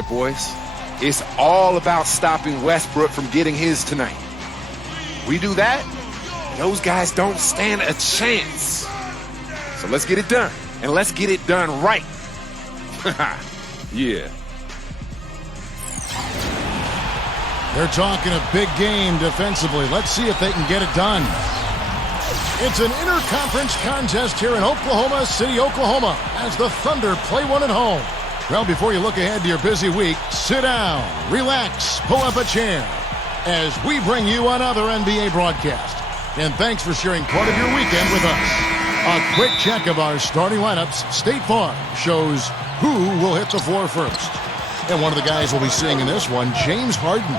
right, boys. It's all about stopping Westbrook from getting his tonight. We do that, those guys don't stand a chance. So let's get it done, and let's get it done right. Yeah. They're talking a big game defensively. Let's see if they can get it done. It's an interconference contest here in Oklahoma City, Oklahoma, as the Thunder play one at home. Well, before you look ahead to your busy week, sit down, relax, pull up a chair as we bring you another NBA broadcast. And thanks for sharing part of your weekend with us. A quick check of our starting lineups. State Farm shows who will hit the floor first. And one of the guys we'll be seeing in this one, James Harden.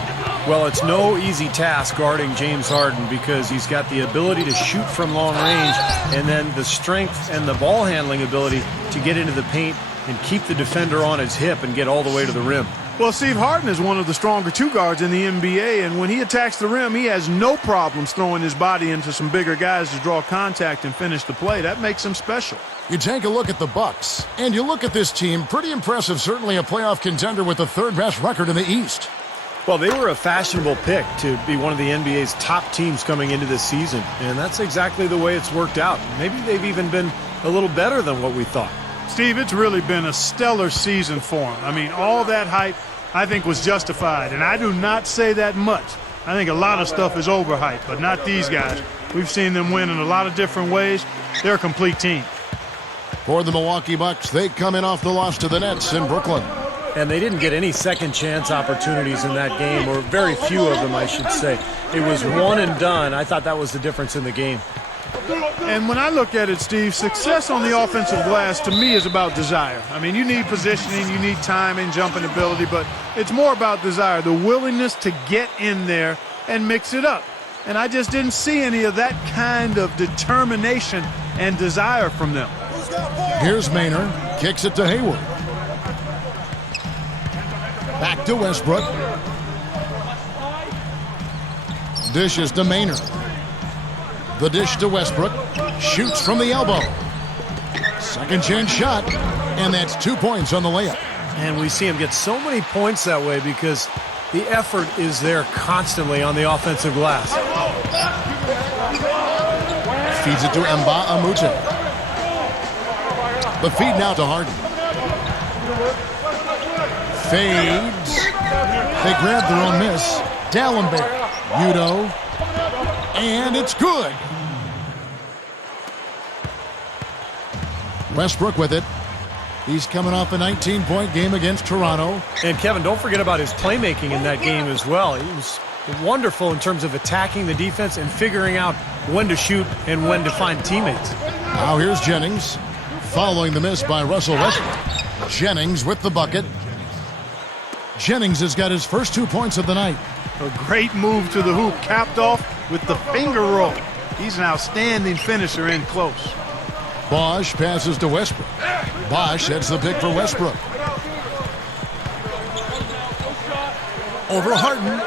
Well, it's no easy task guarding James Harden because he's got the ability to shoot from long range and then the strength and the ball handling ability to get into the paint and keep the defender on his hip and get all the way to the rim. Well, Steve, Harden is one of the stronger two guards in the NBA, and when he attacks the rim, he has no problems throwing his body into some bigger guys to draw contact and finish the play. That makes him special. You take a look at the Bucks, and you look at this team, pretty impressive, certainly a playoff contender with the third-best record in the East. Well, they were a fashionable pick to be one of the NBA's top teams coming into this season, and that's exactly the way it's worked out. Maybe they've even been a little better than what we thought. Steve, it's really been a stellar season for him. I mean, all that hype, I think, was justified, and I do not say that much. I think a lot of stuff is overhyped, but not these guys. We've seen them win in a lot of different ways. They're a complete team. For the Milwaukee Bucks, they come in off the loss to the Nets in Brooklyn. And they didn't get any second chance opportunities in that game, or very few of them, I should say. It was one and done. I thought that was the difference in the game. And when I look at it, Steve, success on the offensive glass to me is about desire. I mean, you need positioning, you need time and jumping ability, but it's more about desire, the willingness to get in there and mix it up. And I just didn't see any of that kind of determination and desire from them. Here's Maynard, kicks it to Hayward. Back to Westbrook. Dishes to Maynard. The dish to Westbrook. Shoots from the elbow. Second chance shot. And that's 2 points on the layup. And we see him get so many points that way because the effort is there constantly on the offensive glass. Feeds it to Nba2K13. The feed now to Harden. Fades. They grab their own miss. Dallenberg. Udo. And it's good. Westbrook with it. He's coming off a 19-point game against Toronto. And, Kevin, don't forget about his playmaking in that game as well. He was wonderful in terms of attacking the defense and figuring out when to shoot and when to find teammates. Now here's Jennings. Following the miss by Russell Westbrook. Jennings with the bucket. Jennings has got his first 2 points of the night. A great move to the hoop, capped off with the finger roll. He's an outstanding finisher in close. BOSH passes to Westbrook. BOSH heads the pick for Westbrook. Over Harden.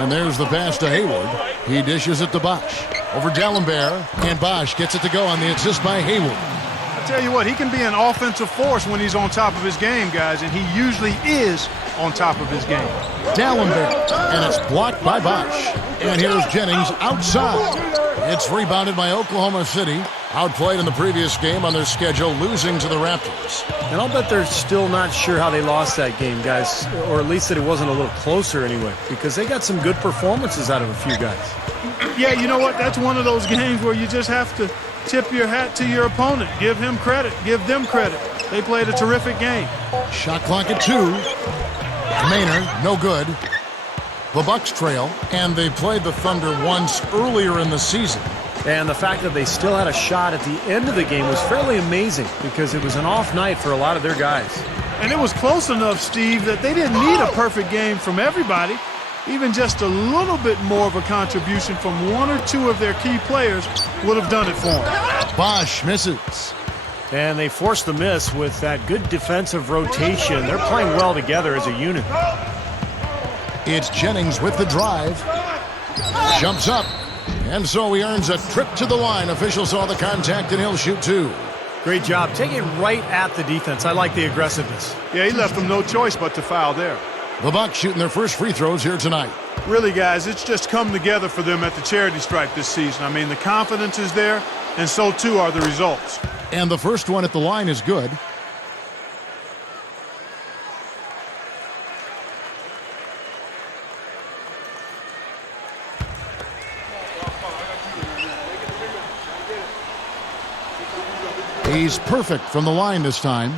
And there's the pass to Hayward. He dishes it to BOSH. Over Dallenberg. And BOSH gets it to go on the assist by Hayward. I tell you what, he can be an offensive force when he's on top of his game, guys, and he usually is on top of his game. Dallenberg. And it's blocked by BOSH. And here's Jennings outside. It's rebounded by Oklahoma City. Outplayed in the previous game on their schedule, losing to the Raptors. And I'll bet they're still not sure how they lost that game, guys, or at least that it wasn't a little closer anyway, because they got some good performances out of a few guys. Yeah, you know what? That's one of those games where you just have to tip your hat to your opponent. Give him credit. Give them credit. They played a terrific game. Shot clock at 2. Maynard, no good. The Bucks trail, and they played the Thunder once earlier in the season. And the fact that they still had a shot at the end of the game was fairly amazing because it was an off night for a lot of their guys. And it was close enough, Steve, that they didn't need a perfect game from everybody. Even just a little bit more of a contribution from one or two of their key players would have done it for them. BOSH misses. And they forced the miss with that good defensive rotation. They're playing well together as a unit. It's Jennings with the drive. Jumps up. And so he earns a trip to the line. Officials saw the contact, and he'll shoot 2. Great job. Take it right at the defense. I like the aggressiveness. Yeah, he left them no choice but to foul there. The Bucks shooting their first free throws here tonight. Really, guys, it's just come together for them at the charity stripe this season. I mean, the confidence is there, and so too are the results. And the first one at the line is good. He's perfect from the line this time.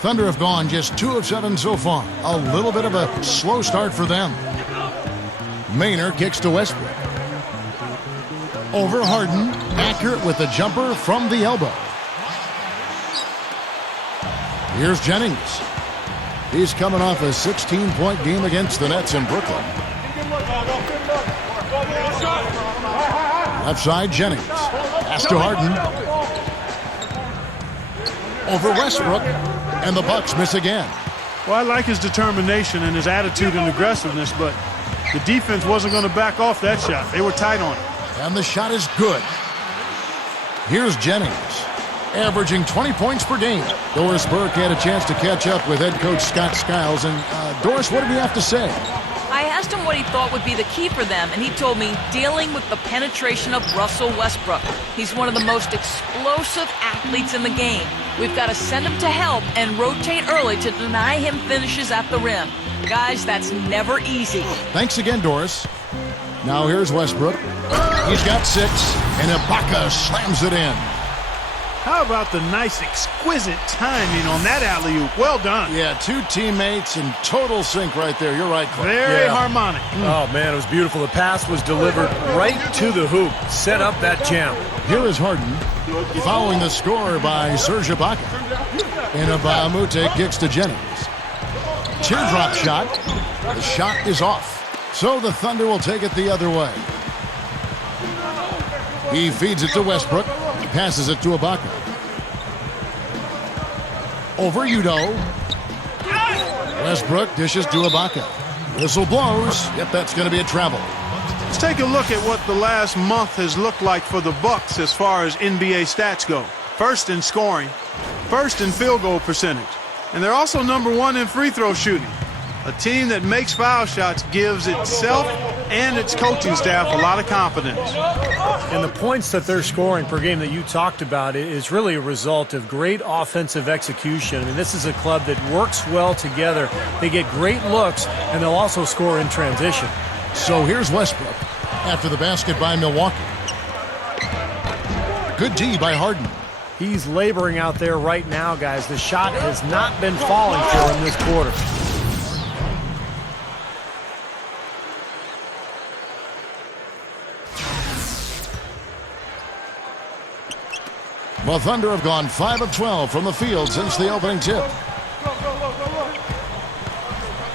Thunder have gone just 2 of 7 so far. A little bit of a slow start for them. Maynard kicks to Westbrook. Over Harden. Accurate with the jumper from the elbow. Here's Jennings. He's coming off a 16-point game against the Nets in Brooklyn. Left side, Jennings. Pass to Harden. Over Westbrook. And the Bucks miss again. Well, I like his determination and his attitude and aggressiveness, but the defense wasn't going to back off that shot. They were tight on it. And the shot is good. Here's Jennings, averaging 20 points per game. Doris Burke had a chance to catch up with head coach Scott Skiles. And Doris, what did he have to say? I asked him what he thought would be the key for them, and he told me dealing with the penetration of Russell Westbrook. He's one of the most explosive athletes in the game. We've got to send him to help and rotate early to deny him finishes at the rim. Guys, that's never easy. Thanks again, Doris. Now here's Westbrook. He's got 6, and Ibaka slams it in. How about the nice, exquisite timing on that alley-oop? Well done. Yeah, 2 teammates in total sync right there. You're right, Clark. Very harmonic. Oh, man, it was beautiful. The pass was delivered right to the hoop. Set up that jam. Here is Harden, following the score by Serge Ibaka. And Nba2K13 kicks to Jennings. Teardrop shot. The shot is off. So the Thunder will take it the other way. He feeds it to Westbrook. Passes it to Ibaka. Over Udo. Westbrook dishes to Ibaka. Whistle blows. Yep, that's going to be a travel. Let's take a look at what the last month has looked like for the Bucks as far as NBA stats go. First in scoring, first in field goal percentage, and they're also #1 in free throw shooting. A team that makes foul shots gives itself and its coaching staff a lot of confidence. And the points that they're scoring per game that you talked about is really a result of great offensive execution. I mean, this is a club that works well together. They get great looks, and they'll also score in transition. So here's Westbrook after the basket by Milwaukee. Good D by Harden. He's laboring out there right now, guys. The shot has not been falling for him this quarter. The Thunder have gone 5 of 12 from the field since the opening tip.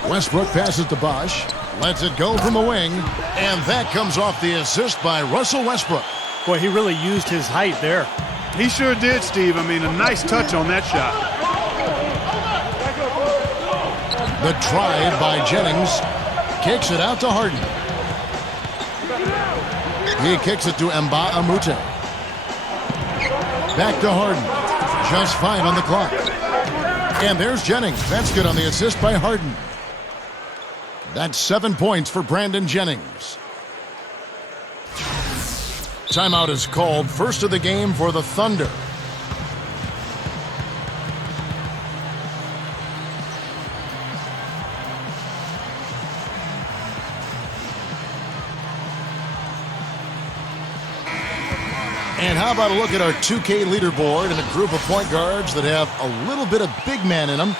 Westbrook passes to BOSH. Lets it go from the wing. And that comes off the assist by Russell Westbrook. Boy, he really used his height there. He sure did, Steve. I mean, a nice touch on that shot. The drive by Jennings. Kicks it out to Harden. He kicks it to Nba2K13. Back to Harden. Just 5 on the clock. And there's Jennings. That's good on the assist by Harden. That's 7 points for Brandon Jennings. Timeout is called. First of the game for the Thunder. And how about a look at our 2K leaderboard and a group of point guards that have a little bit of big man in them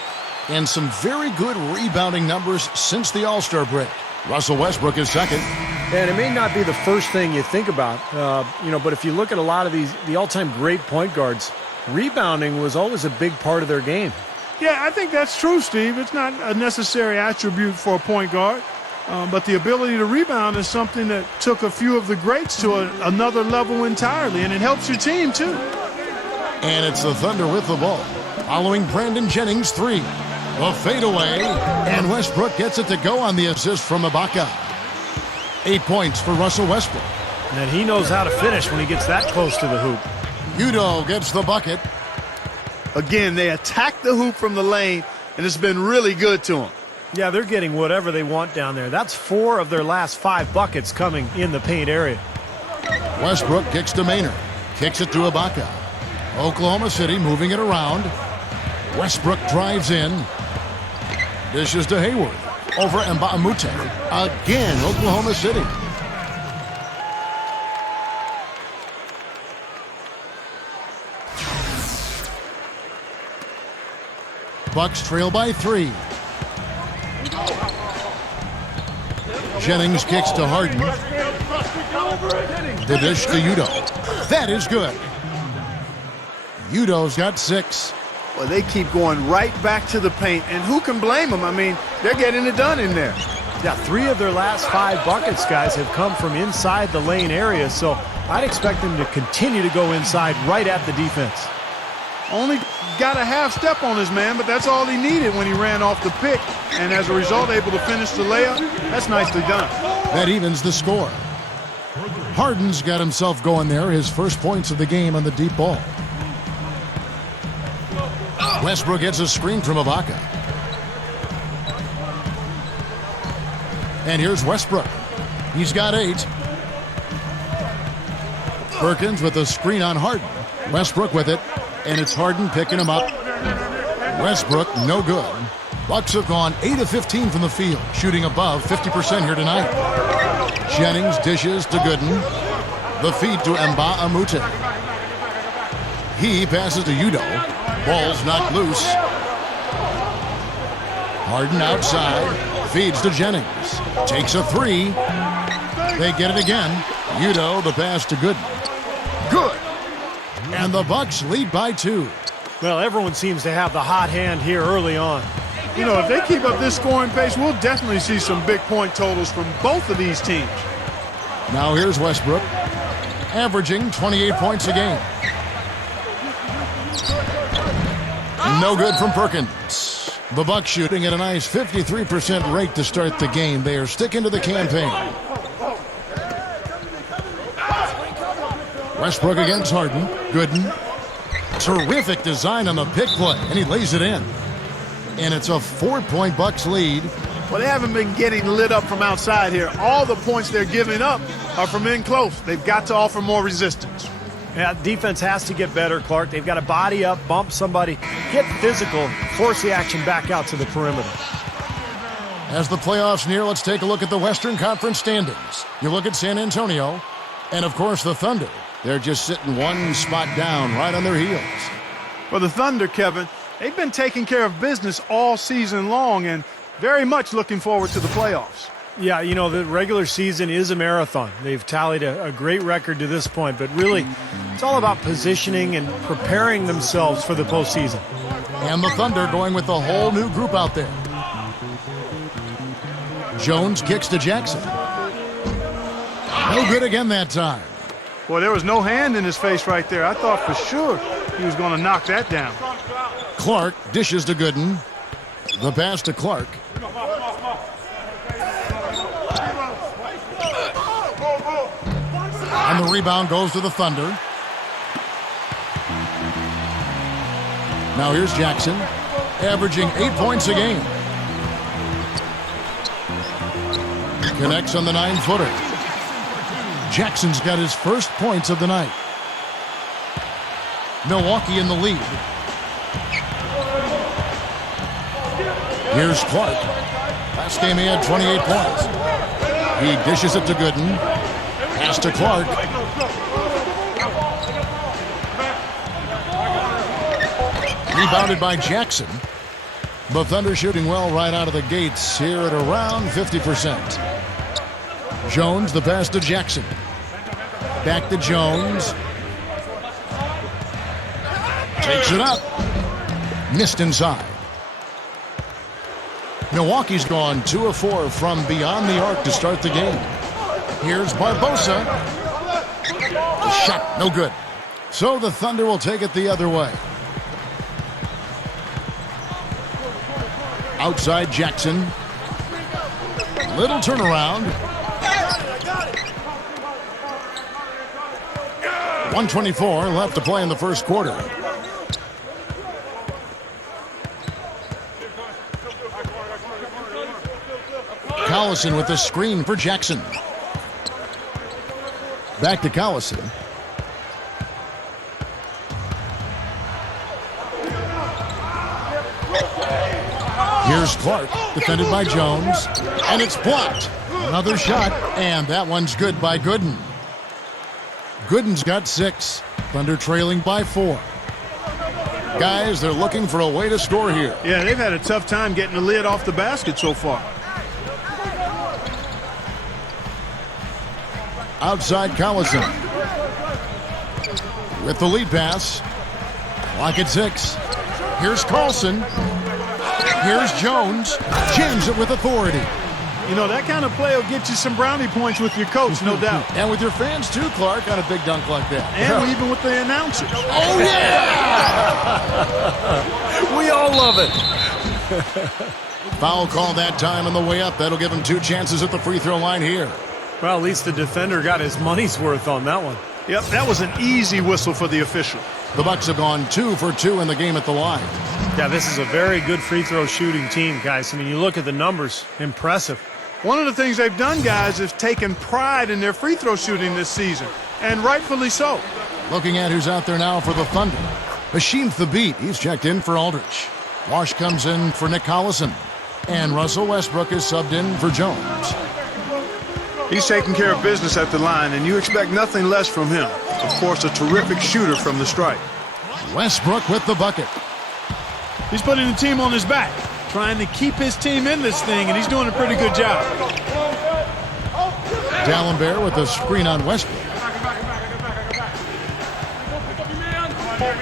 and some very good rebounding numbers since the All-Star break. Russell Westbrook is second. And it may not be the first thing you think about, but if you look at a lot of the all-time great point guards, rebounding was always a big part of their game. Yeah, I think that's true, Steve. It's not a necessary attribute for a point guard. But the ability to rebound is something that took a few of the greats to another level entirely, and it helps your team, too. And it's the Thunder with the ball, following Brandon Jennings' 3. A fadeaway, and Westbrook gets it to go on the assist from Ibaka. 8 points for Russell Westbrook. And he knows how to finish when he gets that close to the hoop. Udo gets the bucket. Again, they attack the hoop from the lane, and it's been really good to them. Yeah, they're getting whatever they want down there. That's 4 of their last 5 buckets coming in the paint area. Westbrook kicks to Maynard. Kicks it to Ibaka. Oklahoma City moving it around. Westbrook drives in. Dishes to Hayward. Over Nba2K13. Again, Oklahoma City. Bucks trail by 3. Jennings kicks to Harden. The dish to Udo. That is good. Udo's got 6. Well, they keep going right back to the paint, and who can blame them? I mean, they're getting it done in there. Yeah, 3 of their last 5 buckets, guys, have come from inside the lane area, so I'd expect them to continue to go inside right at the defense. Only got a half step on his man, but that's all he needed when he ran off the pick, and as a result, able to finish the layup. That's nicely done. That evens the score. Harden's got himself going there, his first points of the game on the deep ball. Westbrook gets a screen from Ibaka. And here's Westbrook. He's got 8. Perkins with a screen on Harden. Westbrook with it, and it's Harden picking him up. Westbrook, no good. Bucks have gone 8 of 15 from the field, shooting above 50% here tonight. Jennings dishes to Gooden. The feed to Nba2K13. He passes to Udo. Ball's knocked loose. Harden outside. Feeds to Jennings. Takes a 3. They get it again. Udo, the pass to Gooden. Good. And the Bucks lead by 2. Well, everyone seems to have the hot hand here early on. You know, if they keep up this scoring pace, we'll definitely see some big point totals from both of these teams. Now here's Westbrook, averaging 28 points a game. No good from Perkins. The Bucks shooting at a nice 53% rate to start the game. They are sticking to the campaign. Westbrook against Harden. Gooden. Terrific design on the pick play, and he lays it in. And it's a 4-point Bucks lead. Well, they haven't been getting lit up from outside here. All the points they're giving up are from in close. They've got to offer more resistance. Yeah, defense has to get better, Clark. They've got to body up, bump somebody, get physical, force the action back out to the perimeter. As the playoffs near, let's take a look at the Western Conference standings. You look at San Antonio, and of course the Thunder. They're just sitting one spot down, right on their heels. For the Thunder, Kevin, they've been taking care of business all season long and very much looking forward to the playoffs. Yeah, you know, the regular season is a marathon. They've tallied a great record to this point, but really, it's all about positioning and preparing themselves for the postseason. And the Thunder going with a whole new group out there. Jones kicks to Jackson. No good again that time. Boy, there was no hand in his face right there. I thought for sure he was going to knock that down. Clark dishes to Gooden. The pass to Clark. And the rebound goes to the Thunder. Now here's Jackson, averaging 8 points a game. Connects on the 9-footer. Jackson's got his first points of the night. Milwaukee in the lead. Here's Clark. Last game he had 28 points. He dishes it to Gooden. Pass to Clark. Rebounded by Jackson. The Thunder shooting well right out of the gates here at around 50%. Jones, the pass to Jackson. Back to Jones. Takes it up. Missed inside. Milwaukee's gone 2 of 4 from beyond the arc to start the game. Here's Barbosa. Shot, no good. So the Thunder will take it the other way. Outside Jackson. Little turnaround. 1:24 left to play in the first quarter. Collison with the screen for Jackson. Back to Collison. Here's Clark, defended by Jones, and it's blocked. Another shot, and that one's good by Gooden. Gooden's got 6. Thunder trailing by 4. Guys, they're looking for a way to score here. Yeah, they've had a tough time getting the lid off the basket so far. Outside Collison. With the lead pass. Clock at 6. Here's Carlson. Here's Jones. Jams it with authority. You know, that kind of play will get you some brownie points with your coach, no doubt. And with your fans too, Clark, on a big dunk like that. And even with the announcers. Oh, yeah! We all love it. Foul call that time on the way up. That'll give him 2 chances at the free throw line here. Well, at least the defender got his money's worth on that one. Yep, that was an easy whistle for the official. The Bucks have gone 2 for 2 in the game at the line. Yeah, this is a very good free throw shooting team, guys. I mean, you look at the numbers, impressive. One of the things they've done, guys, is taken pride in their free throw shooting this season, and rightfully so. Looking at who's out there now for the Thunder. Hashim Thabit, he's checked in for Aldridge. Wash comes in for Nick Collison. And Russell Westbrook is subbed in for Jones. He's taking care of business at the line, and you expect nothing less from him. Of course, a terrific shooter from the stripe. Westbrook with the bucket. He's putting the team on his back, trying to keep his team in this thing, and he's doing a pretty good job. D'Alembert with the screen on Westbrook.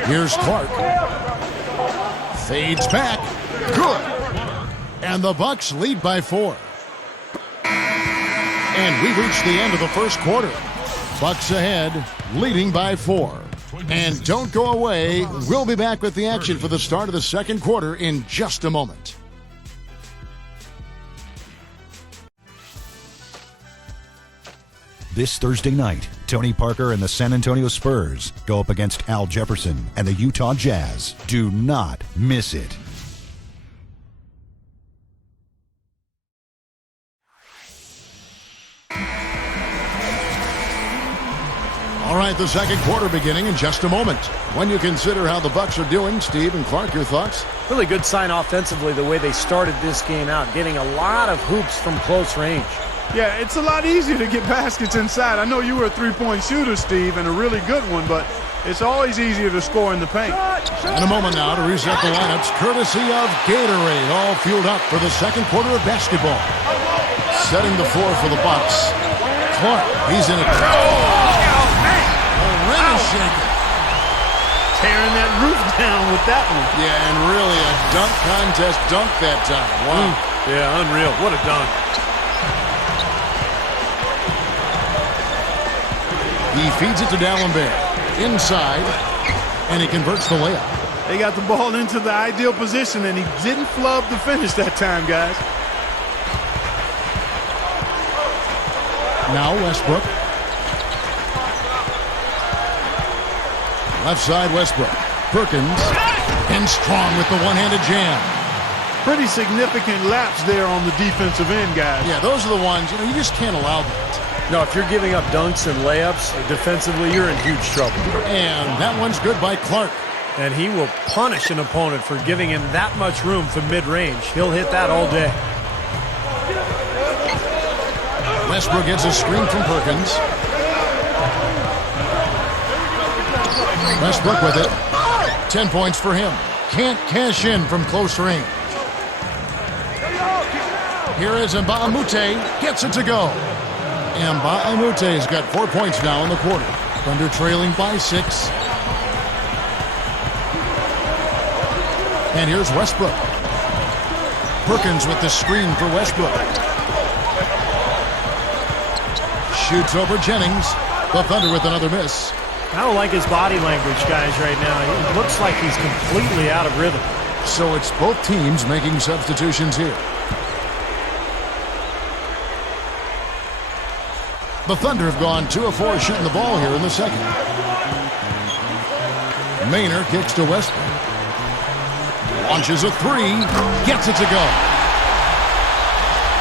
Here's Clark. Fades back. Good. And the Bucks lead by 4. And we've reached the end of the first quarter. Bucks ahead, leading by 4. And don't go away. We'll be back with the action for the start of the second quarter in just a moment. This Thursday night, Tony Parker and the San Antonio Spurs go up against Al Jefferson and the Utah Jazz. Do not miss it. All right, the second quarter beginning in just a moment. When you consider how the Bucks are doing, Steve and Clark, your thoughts? Really good sign offensively the way they started this game out, getting a lot of hoops from close range. Yeah, it's a lot easier to get baskets inside. I know you were a three-point shooter, Steve, and a really good one, but it's always easier to score in the paint. In a moment now to reset the lineups, courtesy of Gatorade, all fueled up for the second quarter of basketball. Setting the floor for the Bucks. Clark, he's in it. Shaker. Tearing that roof down with that one. Yeah, and really a dunk contest dunk that time. Wow. Yeah, unreal. What a dunk. He feeds it to D'Alembert. Inside, and he converts the layup. They got the ball into the ideal position, and he didn't flub the finish that time, guys. Now Westbrook. Left side, Westbrook. Perkins. And Strong with the one-handed jam. Pretty significant laps there on the defensive end, guys. Yeah, those are the ones, you just can't allow that. No, if you're giving up dunks and layups, defensively, you're in huge trouble. And that one's good by Clark. And he will punish an opponent for giving him that much room from mid-range. He'll hit that all day. Westbrook gets a screen from Perkins. Westbrook with it. 10 points for him. Can't cash in from close range. Here is Mbaamute. Gets it to go. Mbaamute has got 4 points now in the quarter. Thunder trailing by 6. And here's Westbrook. Perkins with the screen for Westbrook. Shoots over Jennings. The Thunder with another miss. I don't like his body language, guys, right now. It looks like he's completely out of rhythm. So it's both teams making substitutions here. The Thunder have gone 2 of 4 shooting the ball here in the second. Maynard kicks to Westbrook. Launches a 3. Gets it to go.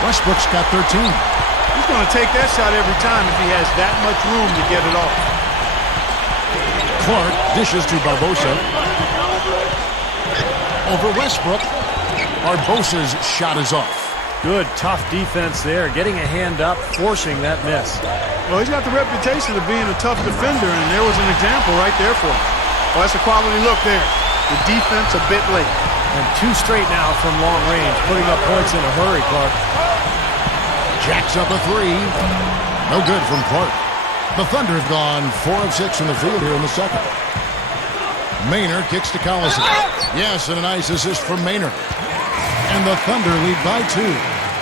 Westbrook's got 13. He's going to take that shot every time if he has that much room to get it off. Clark dishes to Barbosa. Over Westbrook. Barbosa's shot is off. Good, tough defense there. Getting a hand up, forcing that miss. Well, he's got the reputation of being a tough defender, and there was an example right there for him. Well, that's a quality look there. The defense a bit late. And 2 straight now from long range, putting up points in a hurry, Clark. Jacks up a 3. No good from Clark. The Thunder have gone 4 of 6 from the field here in the second. Maynard kicks to Collison. Yes, and a nice assist from Maynard. And the Thunder lead by 2.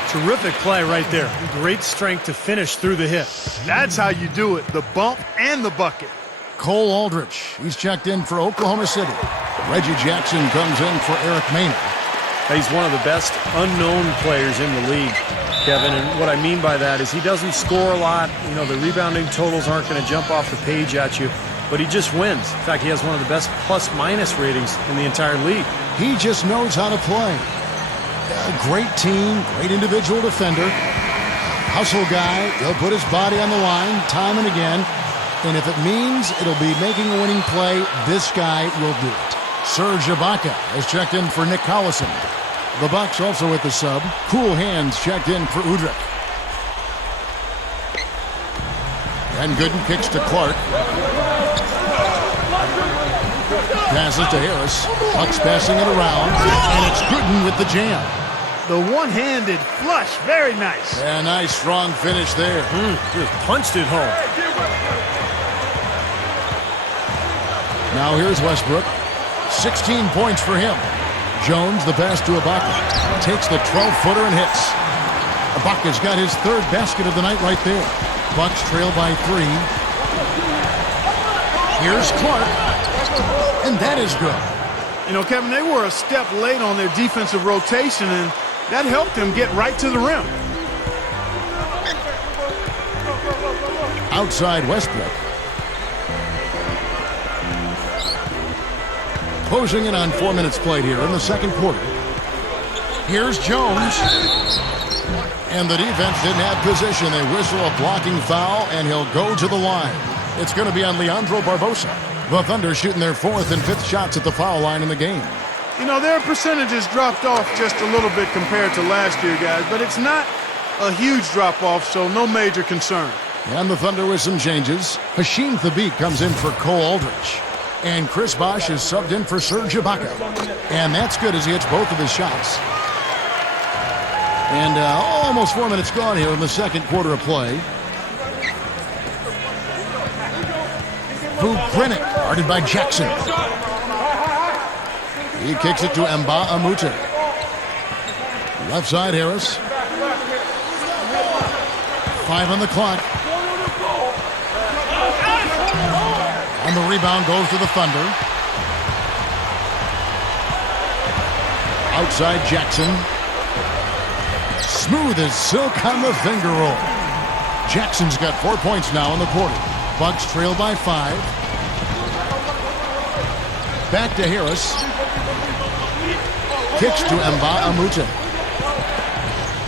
Terrific play right there. Great strength to finish through the hit. That's how you do it, the bump and the bucket. Cole Aldrich, he's checked in for Oklahoma City. Reggie Jackson comes in for Eric Maynard. He's one of the best unknown players in the league, Kevin, and what I mean by that is he doesn't score a lot. You know, the rebounding totals aren't going to jump off the page at you, but he just wins. In fact, he has one of the best plus-minus ratings in the entire league. He just knows how to play. A great team, great individual defender, hustle guy. He'll put his body on the line time and again. And if it means it'll be making a winning play, this guy will do it. Serge Ibaka has checked in for Nick Collison. The Bucks also with the sub. Cool Hands checked in for Udrich. And Gooden kicks to Clark. Passes to Harris. Bucks passing it around. And it's Gooden with the jam. The one-handed flush, very nice. A nice strong finish there. Just punched it home. Now here's Westbrook. 16 points for him. Jones, the pass to Ibaka. Takes the 12-footer and hits. Ibaka's got his 3rd basket of the night right there. Bucks trail by 3. Here's Clark. And that is good. You know, Kevin, they were a step late on their defensive rotation, and that helped them get right to the rim. Outside Westbrook. Closing in on 4 minutes played here in the second quarter. Here's Jones. And the defense didn't have position. They whistle a blocking foul, and he'll go to the line. It's going to be on Leandro Barbosa. The Thunder shooting their 4th and 5th shots at the foul line in the game. You know, their percentages dropped off just a little bit compared to last year, guys, but it's not a huge drop-off, so no major concern. And the Thunder with some changes. Hashim Thabit comes in for Cole Aldrich. And Chris Bosh is subbed in for Serge Ibaka. And that's good as he hits both of his shots. And almost 4 minutes gone here in the second quarter of play. Vukrinik, guarded by Jackson. He kicks it to Nba2K13. Left side, Harris. 5 on the clock. And the rebound goes to the Thunder. Outside Jackson. Smooth as silk on the finger roll. Jackson's got 4 points now in the quarter. Bucks trail by 5. Back to Harris. Kicks to Nba2K13.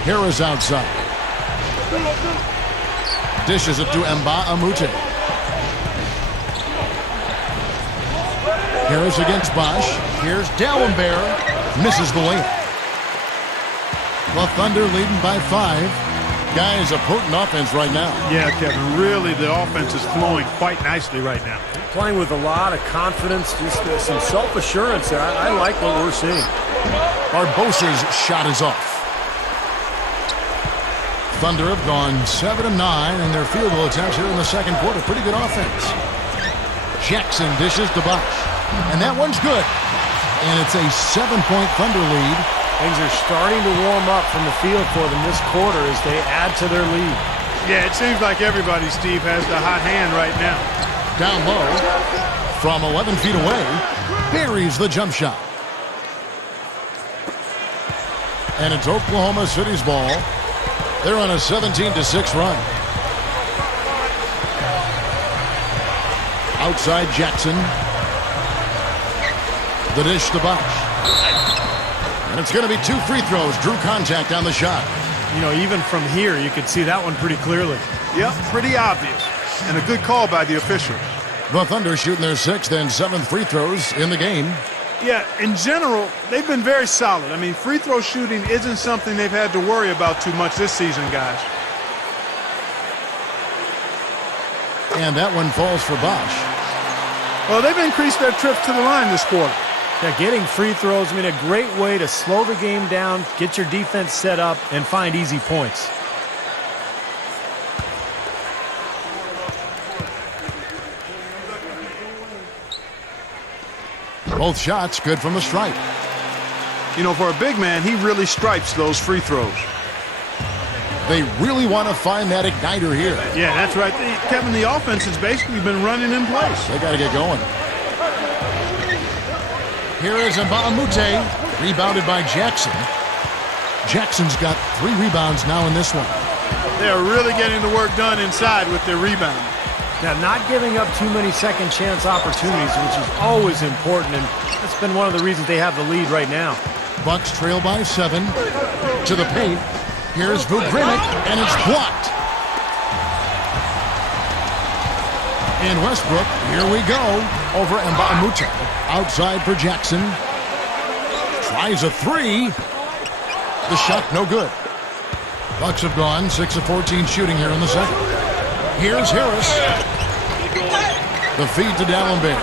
Harris outside. Dishes it to Nba2K13. Harris against Bosh. Here's Dallenberg. Misses the layup. The Thunder leading by 5. Guys, a potent offense right now. Yeah, Kevin, really the offense is flowing quite nicely right now. Playing with a lot of confidence, just some self-assurance there. I like what we're seeing. Barbosa's shot is off. Thunder have gone 7 of 9 in their field goal attempts here in the second quarter. Pretty good offense. Jackson dishes to Bosh. And that one's good. And it's a 7-point Thunder lead. Things are starting to warm up from the field for them this quarter as they add to their lead. Yeah, it seems like everybody, Steve, has the hot hand right now. Down low, from 11 feet away, buries the jump shot. And it's Oklahoma City's ball. They're on a 17-6 run. Outside Jackson. The dish to Bosh. And it's going to be 2 free throws. Drew contact on the shot. You know, even from here, you could see that one pretty clearly. Yep, pretty obvious. And a good call by the officials. The Thunder shooting their 6th and 7th free throws in the game. Yeah, in general, they've been very solid. I mean, free throw shooting isn't something they've had to worry about too much this season, guys. And that one falls for Bosh. Well, they've increased their trips to the line this quarter. Yeah, getting free throws, I mean, a great way to slow the game down, get your defense set up, and find easy points. Both shots good from the stripe. You know, for a big man, he really stripes those free throws. They really want to find that igniter here. Yeah, that's right. Kevin, the offense has basically been running in place. They got to get going. Here is Nba2K13, rebounded by Jackson. Jackson's got 3 rebounds now in this one. They're really getting the work done inside with their rebound. Now, not giving up too many second chance opportunities, which is always important, and that's been one of the reasons they have the lead right now. Bucks trail by 7 to the paint. Here's Vugrinic, and it's blocked. And Westbrook, here we go, over Nba2K13. Outside for Jackson. Tries a 3. The shot no good. Bucks have gone 6 of 14 shooting here in the second. Here's Harris. The feed to DWYANE.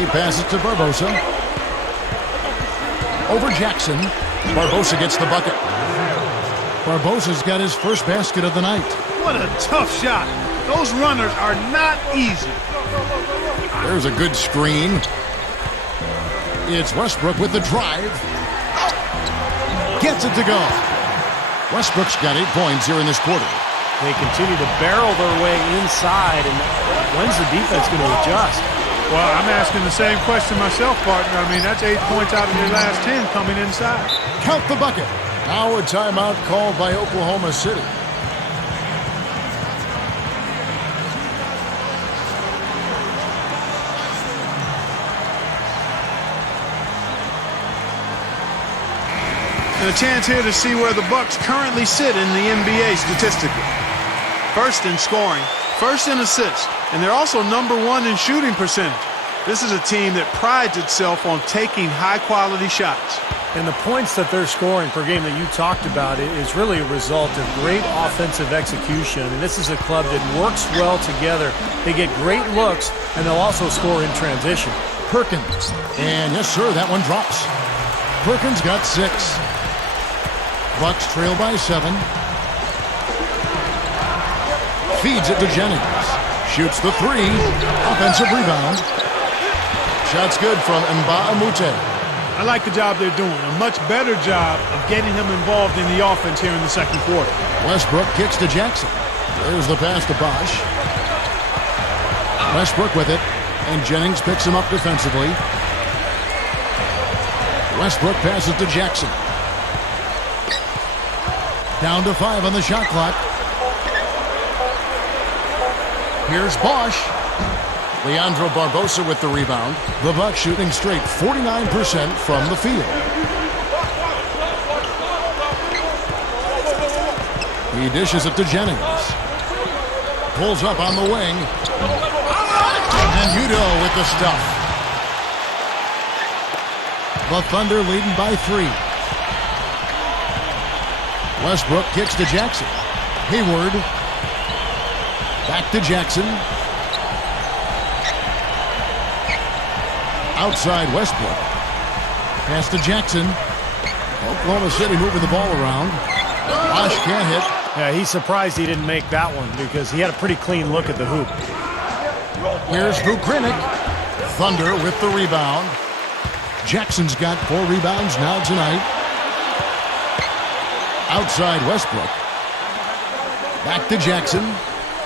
He passes to Barbosa. Over Jackson. Barbosa gets the bucket. Barbosa's got his first basket of the night. What a tough shot. Those runners are not easy. There's a good screen. It's Westbrook with the drive. Gets it to go. Westbrook's got 8 points here in this quarter. They continue to barrel their way inside, and when's the defense going to adjust? Well, I'm asking the same question myself, partner. I mean, that's 8 points out of your last 10 coming inside. Count the bucket. Now a timeout called by Oklahoma City. And a chance here to see where the Bucks currently sit in the NBA statistically. First in scoring, first in assists, and they're also #1 in shooting percentage. This is a team that prides itself on taking high-quality shots. And the points that they're scoring per game that you talked about is really a result of great offensive execution. I mean, this is a club that works well together. They get great looks, and they'll also score in transition. Perkins. And yes, sir, that one drops. Perkins got 6. Bucks trail by 7. Feeds it to Jennings. Shoots the 3. Offensive rebound. Shot's good from Nba2K13. I like the job they're doing. A much better job of getting him involved in the offense here in the second quarter. Westbrook kicks to Jackson. There's the pass to Bosh. Westbrook with it, and Jennings picks him up defensively. Westbrook passes to Jackson. Down to 5 on the shot clock. Here's Bosh. Leandro Barbosa with the rebound. The Bucks shooting straight 49% from the field. He dishes it to Jennings. Pulls up on the wing. And Udo with the stuff. The Thunder leading by 3. Westbrook kicks to Jackson. Hayward. Back to Jackson. Outside Westbrook. Pass to Jackson. Oklahoma City moving the ball around. Bosh can't hit. Yeah, he's surprised he didn't make that one because he had a pretty clean look at the hoop. Here's Vugrinic. Thunder with the rebound. Jackson's got 4 rebounds now tonight. Outside Westbrook. Back to Jackson.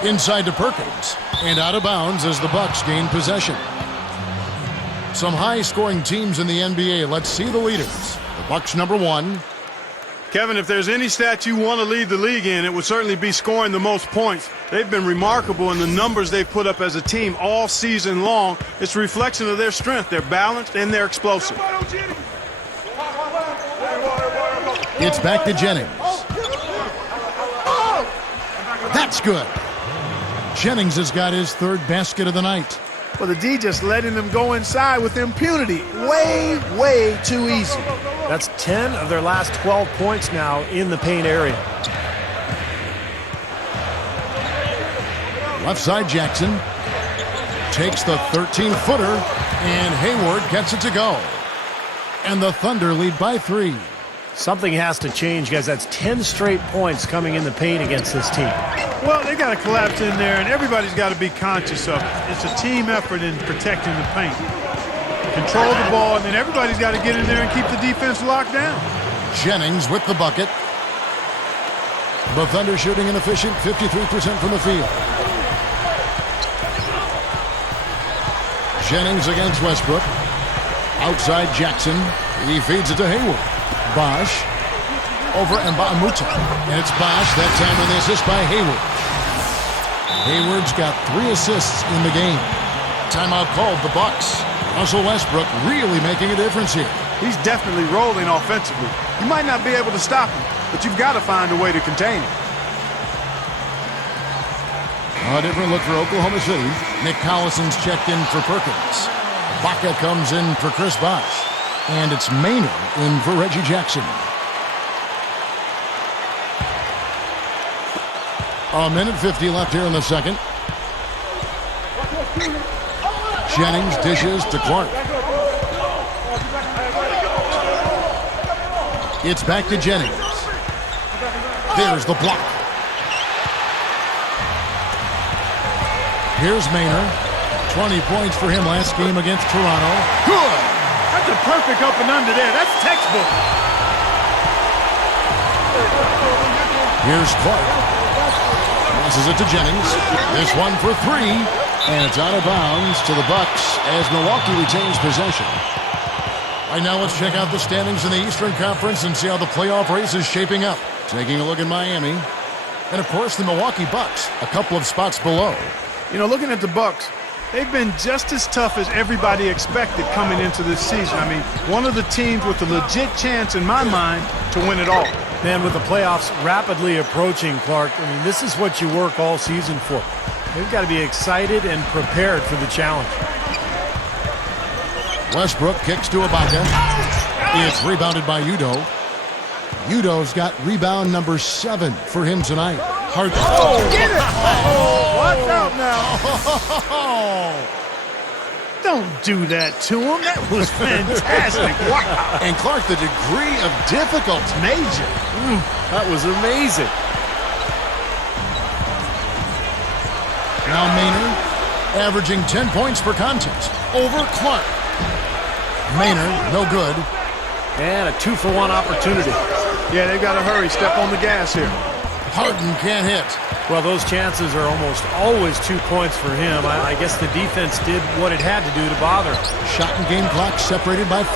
Inside to Perkins. And out of bounds as the Bucks gain possession. Some high-scoring teams in the NBA. Let's see the leaders. The Bucks #1. Kevin, if there's any stat you want to lead the league in, it would certainly be scoring the most points. They've been remarkable in the numbers they've put up as a team all season long. It's a reflection of their strength. They're balanced and they're explosive. It's back to Jennings. That's good. Jennings has got his third basket of the night. Well, the D just letting them go inside with impunity. Way too easy. That's 10 of their last 12 points now in the paint area. Left side, Jackson takes the 13-footer, and Hayward gets it to go. And the Thunder lead by 3. Something has to change, guys. That's 10 straight points coming in the paint against this team. Well, they got to collapse in there, and everybody's got to be conscious of it. It's a team effort in protecting the paint. Control the ball, and then everybody's got to get in there and keep the defense locked down. Jennings with the bucket. The Thunder shooting an efficient 53% from the field. Jennings against Westbrook. Outside Jackson. He feeds it to Hayward. BOSH over Mbaamuta. And it's BOSH that time on the assist by Hayward. Hayward's got 3 assists in the game. Timeout called the Bucks. Russell Westbrook really making a difference here. He's definitely rolling offensively. You might not be able to stop him, but you've got to find a way to contain him. A different look for Oklahoma City. Nick Collison's checked in for Perkins. Baca comes in for Chris BOSH. And it's Maynard in for Reggie Jackson. A minute 50 left here in the second. Jennings dishes to Clark. It's back to Jennings. There's the block. Here's Maynard. 20 points for him last game against Toronto. Good! That's a perfect up and under there. That's textbook. Here's Clark. Passes it to Jennings. This one for 3. And it's out of bounds to the Bucks as Milwaukee retains possession. All right, now let's check out the standings in the Eastern Conference and see how the playoff race is shaping up. Taking a look at Miami. And, of course, the Milwaukee Bucks, a couple of spots below. You know, looking at the Bucks, they've been just as tough as everybody expected coming into this season. I mean, one of the teams with a legit chance, in my mind, to win it all. Man, with the playoffs rapidly approaching, Clark, I mean, this is what you work all season for. They've got to be excited and prepared for the challenge. Westbrook kicks to Ibaka. It's rebounded by Udo. Udo's got rebound number 7 for him tonight. Hard. Oh, get it! Watch out now. Don't do that to him. That was fantastic. Wow. And Clark, the degree of difficulty. Major. That was amazing. Now Maynard averaging 10 points per contest over Clark. Maynard, no good. And a 2-for-1 opportunity. Yeah, they've got to hurry. Step on the gas here. Harden can't hit. Well, those chances are almost always 2 points for him. I guess the defense did what it had to do to bother him. Shot and game clock separated by 5.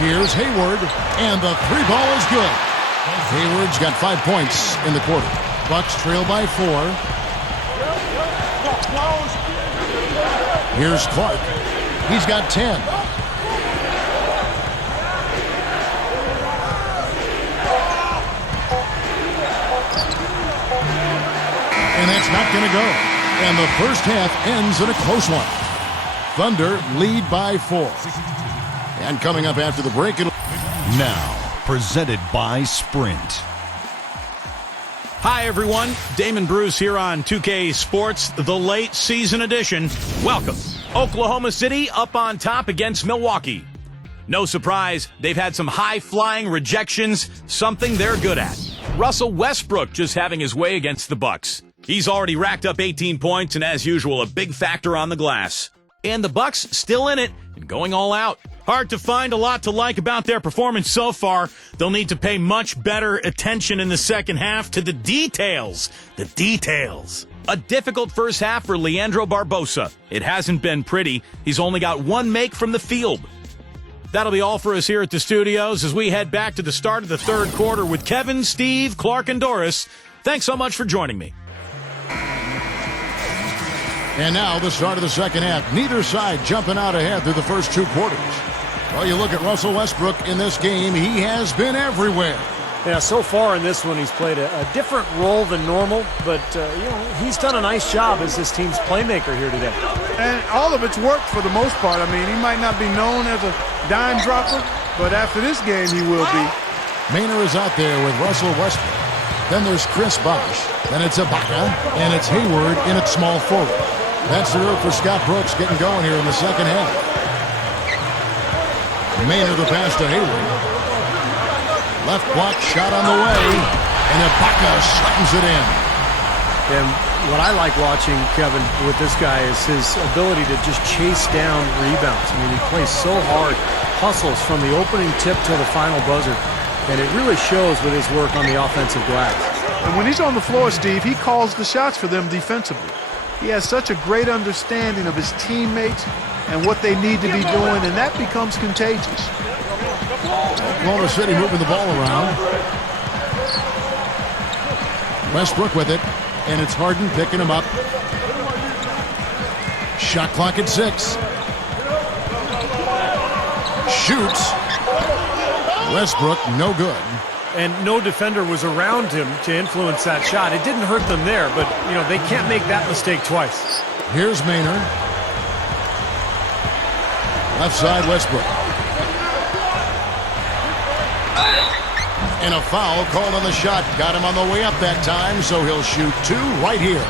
Here's Hayward, and the 3 ball is good. Hayward's got 5 points in the quarter. Bucks trail by 4. Here's Clark. He's got 10. And that's not going to go. And the first half ends in a close one. Thunder lead by 4. And coming up after the break, Now, presented by Sprint. Hi, everyone. Damon Bruce here on 2K Sports, the late season edition. Welcome. Oklahoma City up on top against Milwaukee. No surprise, they've had some high-flying rejections, something they're good at. Russell Westbrook just having his way against the Bucks. He's already racked up 18 points and, as usual, a big factor on the glass. And the Bucks still in it and going all out. Hard to find a lot to like about their performance so far. They'll need to pay much better attention in the second half to the details. The details. A difficult first half for Leandro Barbosa. It hasn't been pretty. He's only got 1 make from the field. That'll be all for us here at the studios as we head back to the start of the third quarter with Kevin, Steve, Clark, and Doris. Thanks so much for joining me. And now the start of the second half. Neither side jumping out ahead through the first two quarters. Well, you look at Russell Westbrook in this game. He has been everywhere. Yeah, so far in this one, he's played a different role than normal, but, he's done a nice job as this team's playmaker here today. And all of it's worked for the most part. I mean, he might not be known as a dime dropper, but after this game, he will be. Maynard is out there with Russell Westbrook. Then there's Chris Bosh. Then it's Ibaka, and it's Hayward in at small forward. That's the road for Scott Brooks getting going here in the second half. Maynard the pass to Hayward. Left block shot on the way, and Ibaka slams it in. And what I like watching, Kevin, with this guy is his ability to just chase down rebounds. I mean, he plays so hard, hustles from the opening tip to the final buzzer, and it really shows with his work on the offensive glass. And when he's on the floor, Steve, he calls the shots for them defensively. He has such a great understanding of his teammates and what they need to be doing, and that becomes contagious. Oklahoma City moving the ball around. Westbrook with it, and it's Harden picking him up. Shot clock at 6. Shoots. Westbrook, no good. And no defender was around him to influence that shot. It didn't hurt them there, but, they can't make that mistake twice. Here's Maynard. Left side, Westbrook. And a foul called on the shot. Got him on the way up that time, so he'll shoot 2 right here.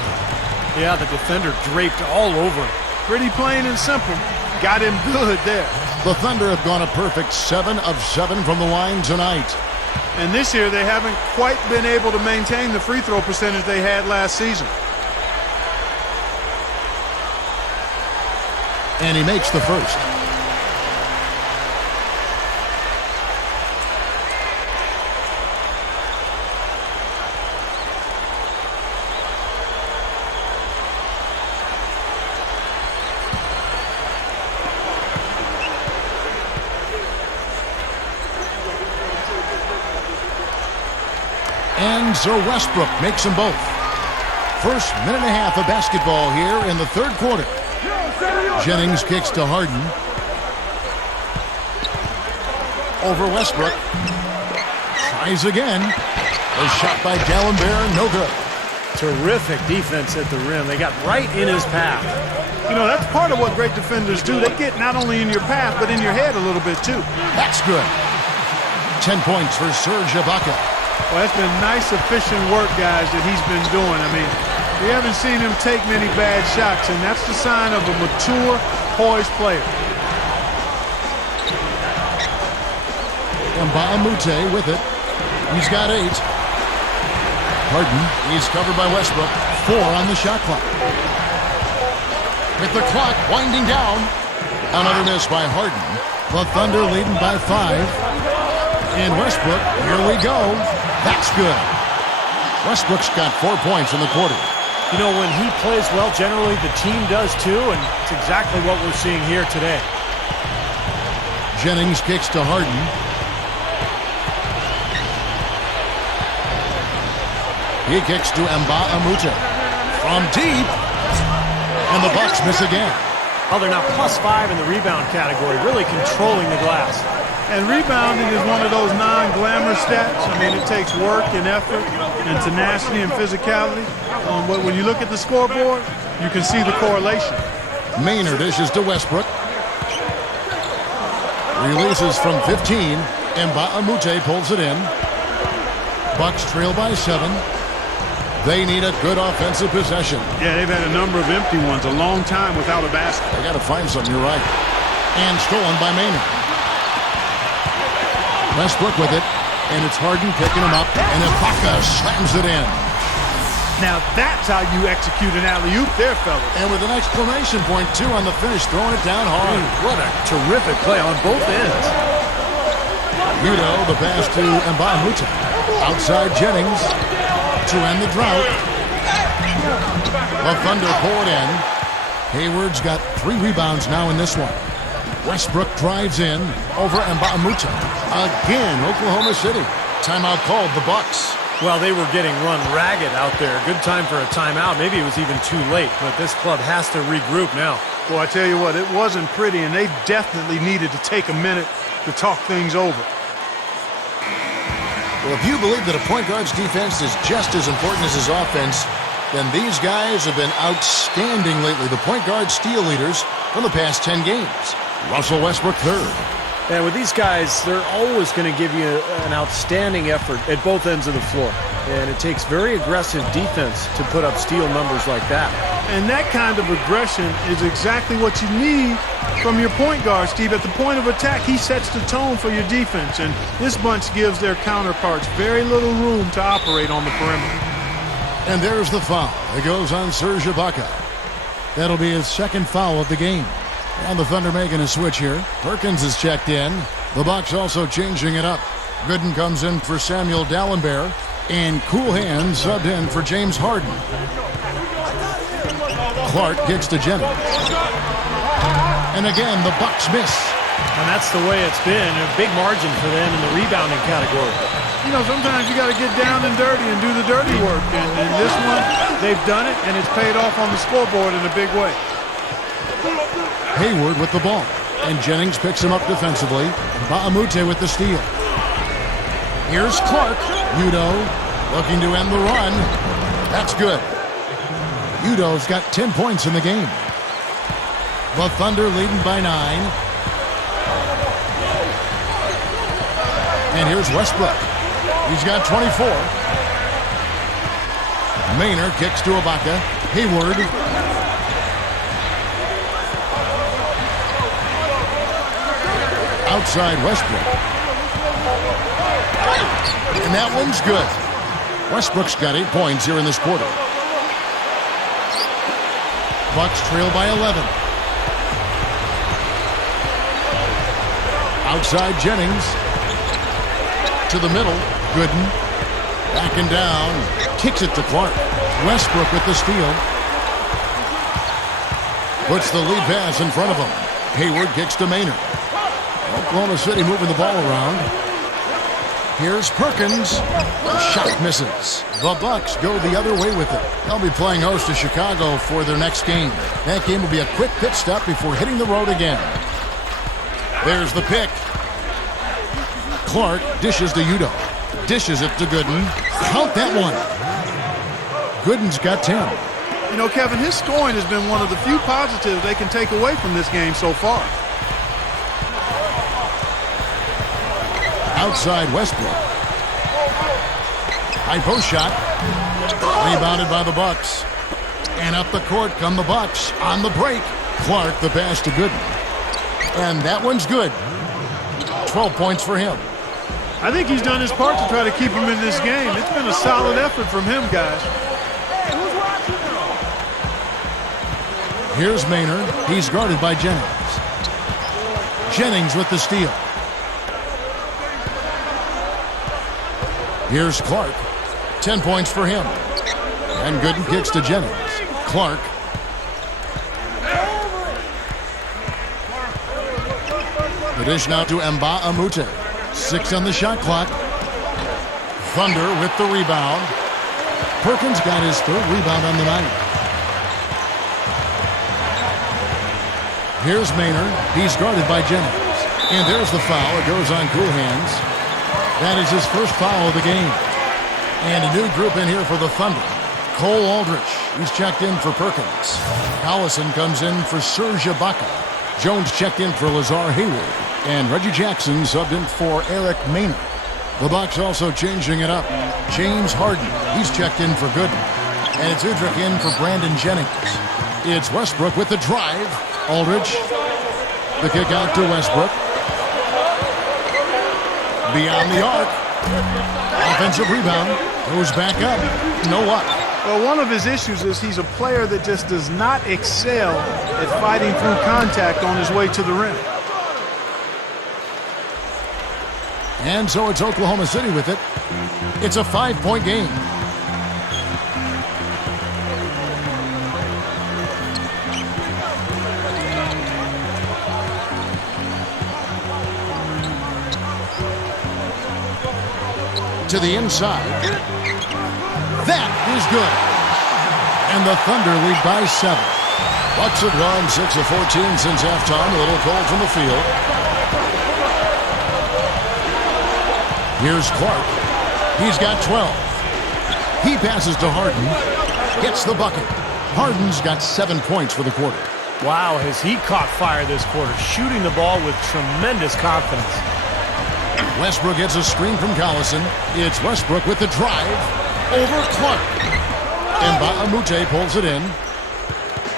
Yeah, the defender draped all over him. Pretty plain and simple. Got him good there. The Thunder have gone a perfect 7 of 7 from the line tonight. And this year, they haven't quite been able to maintain the free throw percentage they had last season. And he makes the first. And so Westbrook makes them both. First minute and a half of basketball here in the third quarter. Jennings kicks to Harden. Over Westbrook. Tries again. A shot by D'Alembert, no good. Terrific defense at the rim. They got right in his path. That's part of what great defenders do. They get not only in your path, but in your head a little bit, too. That's good. 10 points for Serge Ibaka. Well, that's been nice, efficient work, guys, that he's been doing. I mean, we haven't seen him take many bad shots, and that's the sign of a mature, poised player. Nba2K13 with it. He's got 8. Harden, he's covered by Westbrook. 4 on the shot clock. With the clock winding down. Another miss by Harden. The Thunder leading by 5. And Westbrook, here we go. That's good. Westbrook's got 4 points in the quarter. When he plays well, generally the team does too, and it's exactly what we're seeing here today. Jennings kicks to Harden. He kicks to Nba2K13 from deep. And the Bucks miss again. Oh, they're now +5 in the rebound category, really controlling the glass. And rebounding is one of those non-glamorous stats. I mean, it takes work and effort and tenacity and physicality. But when you look at the scoreboard, you can see the correlation. Maynard dishes to Westbrook. Releases from 15. Nba2K13 pulls it in. Bucks trail by 7. They need a good offensive possession. Yeah, they've had a number of empty ones, a long time without a basket. They got to find something, you're right. And stolen by Maynard. Westbrook with it, and it's Harden picking him up, and Ibaka slams it in. Now that's how you execute an alley-oop there, fellas. And with an exclamation point, too, on the finish, throwing it down hard. What a terrific play on both ends. Udo, the pass to Nba2K13. Outside Jennings to end the drought. The Thunder pour it in. Hayward's got 3 rebounds now in this one. Westbrook drives in over Nba2K13. Again, Oklahoma City. Timeout called the Bucks. Well, they were getting run ragged out there. Good time for a timeout. Maybe it was even too late, but this club has to regroup now. Well, I tell you what, it wasn't pretty, and they definitely needed to take a minute to talk things over. Well, if you believe that a point guard's defense is just as important as his offense, then these guys have been outstanding lately. The point guard steal leaders from the past 10 games. Russell Westbrook third. And with these guys, they're always going to give you an outstanding effort at both ends of the floor. And it takes very aggressive defense to put up steal numbers like that. And that kind of aggression is exactly what you need from your point guard, Steve. At the point of attack, he sets the tone for your defense. And this bunch gives their counterparts very little room to operate on the perimeter. And there's the foul. It goes on Serge Ibaka. That'll be his second foul of the game. And the Thunder making a switch here. Perkins is checked in. The Bucks also changing it up. Gooden comes in for Samuel Dallenberg. And Cool Hands subbed in for James Harden. Clark kicks to Jennings. And again, the Bucks miss. And that's the way it's been. A big margin for them in the rebounding category. You know, sometimes you got to get down and dirty and do the dirty work. And this one, they've done it, and it's paid off on the scoreboard in a big way. Hayward with the ball. And Jennings picks him up defensively. Nba2K13 with the steal. Here's Clark. Udo looking to end the run. That's good. Udo's got 10 points in the game. The Thunder leading by 9. And here's Westbrook. He's got 24. Maynard kicks to Ibaka. Hayward. Outside Westbrook. And that one's good. Westbrook's got 8 points here in this quarter. Bucks trail by 11. Outside Jennings. To the middle. Gooden. Backing down. Kicks it to Clark. Westbrook with the steal. Puts the lead pass in front of him. Hayward kicks to Maynard. Oklahoma City moving the ball around. Here's Perkins. The shot misses. The Bucks go the other way with it. They'll be playing host to Chicago for their next game. That game will be a quick pit stop before hitting the road again. There's the pick. Clark dishes to Udo. Dishes it to Gooden. Count that one. Gooden's got 10. You know, Kevin, his scoring has been one of the few positives they can take away from this game so far. Outside Westbrook. High post shot. Rebounded by the Bucks. And up the court come the Bucks on the break. Clark the pass to Gooden. And that one's good. 12 points for him. I think he's done his part to try to keep him in this game. It's been a solid effort from him, guys. Here's Maynard. He's guarded by Jennings. Jennings with the steal. Here's Clark. 10 points for him. And Gooden kicks to Jennings. Clark. The dish now to Nba2K13. 6 on the shot clock. Thunder with the rebound. Perkins got his third rebound on the night. Here's Maynard. He's guarded by Jennings. And there's the foul. It goes on Cool Hands. That is his first foul of the game. And a new group in here for the Thunder. Cole Aldrich. He's checked in for Perkins. Collison comes in for Serge Ibaka. Jones checked in for Lazar Hayward. And Reggie Jackson subbed in for Eric Maynard. The Bucks also changing it up. James Harden. He's checked in for Gooden. And it's Udrich in for Brandon Jennings. It's Westbrook with the drive. Aldrich. The kick out to Westbrook. Beyond the arc. Offensive rebound. Goes back up. No luck. Well, one of his issues is he's a player that just does not excel at fighting through contact on his way to the rim. And so it's Oklahoma City with it. It's a 5-point game. to the inside. That is good. And the Thunder lead by 7. Bucks have gone 6 of 14 since halftime. A little cold from the field. Here's Clark. He's got 12. He passes to Harden. Gets the bucket. Harden's got 7 points for the quarter. Wow, has he caught fire this quarter, shooting the ball with tremendous confidence. Westbrook gets a screen from Collison. It's Westbrook with the drive over Clark. Nba2K pulls it in.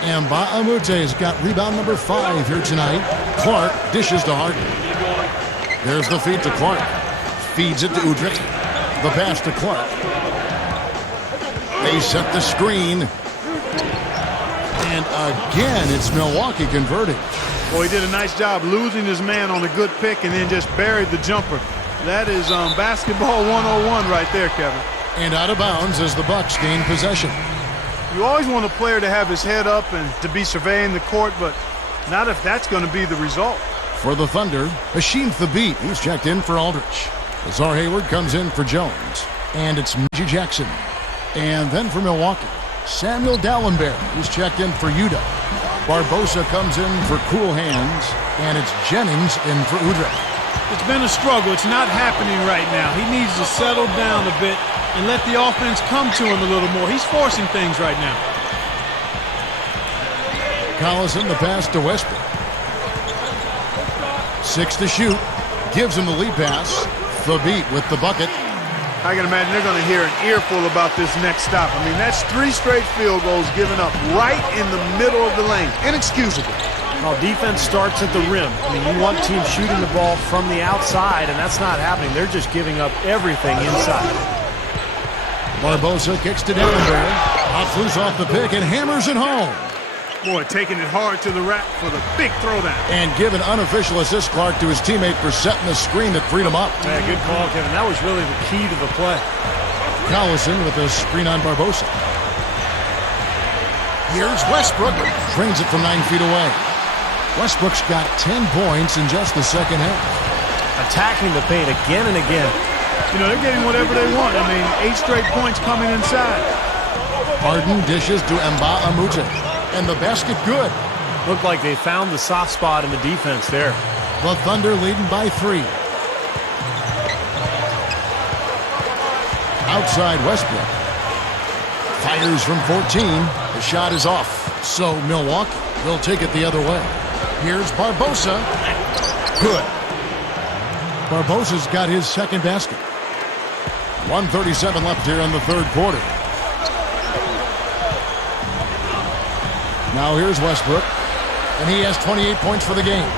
Nba2K's got rebound number 5 here tonight. Clark dishes to Harden. There's the feed to Clark. Feeds it to Udrih. The pass to Clark. They set the screen. And again, it's Milwaukee converting. Boy, he did a nice job losing his man on a good pick and then just buried the jumper. That is basketball 101 right there, Kevin. And out of bounds as the Bucks gain possession. You always want a player to have his head up and to be surveying the court, but not if that's going to be the result. For the Thunder, Nba2K13. He's checked in for Aldridge. Lazar Hayward comes in for Jones. And it's Reggie Jackson. And then for Milwaukee, Samuel Dallenberg. He's checked in for Yuta. Barbosa comes in for cool hands. And it's Jennings in for Udrih. It's been a struggle. It's not happening right now. He needs to settle down a bit and let the offense come to him a little more. He's forcing things right now. Collison, the pass to Westbrook. 6 to shoot. Gives him the lead pass. The beat with the bucket. I can imagine they're going to hear an earful about this next stop. I mean, that's 3 straight field goals given up right in the middle of the lane. Inexcusable. Well, defense starts at the rim. I mean, you want teams shooting the ball from the outside, and that's not happening. They're just giving up everything inside. Barbosa kicks to Dallenberg. Pops loose off the pick and hammers it home. Boy, taking it hard to the rack for the big throwdown. And give an unofficial assist, Clark, to his teammate for setting the screen that freed him up. Yeah, good call, Kevin. That was really the key to the play. Collison with a screen on Barbosa. Here's Westbrook. Trains it from 9 feet away. Westbrook's got 10 points in just the second half. Attacking the paint again and again. You know, they're getting whatever they want. I mean, 8 straight points coming inside. Harden dishes to Nba2K. And the basket good. Looked like they found the soft spot in the defense there. The Thunder leading by 3. Outside Westbrook. Fires from 14. The shot is off. So Milwaukee will take it the other way. Here's Barbosa. Good. Barbosa's got his second basket. 1:37 left here in the third quarter. Now here's Westbrook. And he has 28 points for the game.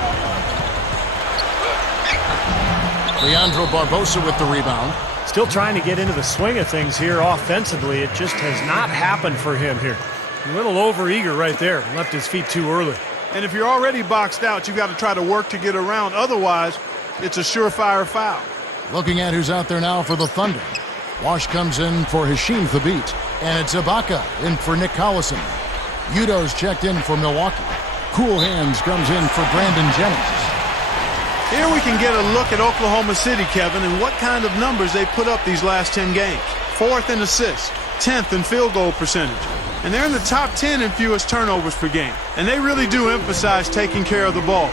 Leandro Barbosa with the rebound. Still trying to get into the swing of things here offensively. It just has not happened for him here. A little overeager right there. Left his feet too early. And if you're already boxed out, you got to try to work to get around. Otherwise, it's a surefire foul. Looking at who's out there now for the Thunder. Wash comes in for Nba2K13. And it's Ibaka in for Nick Collison. Udo's checked in for Milwaukee. Cool Hands comes in for Brandon Jennings. Here we can get a look at Oklahoma City, Kevin, and what kind of numbers they put up these last 10 games. 4th in assists, 10th in field goal percentage. And they're in the top 10 in fewest turnovers per game. And they really do emphasize taking care of the ball.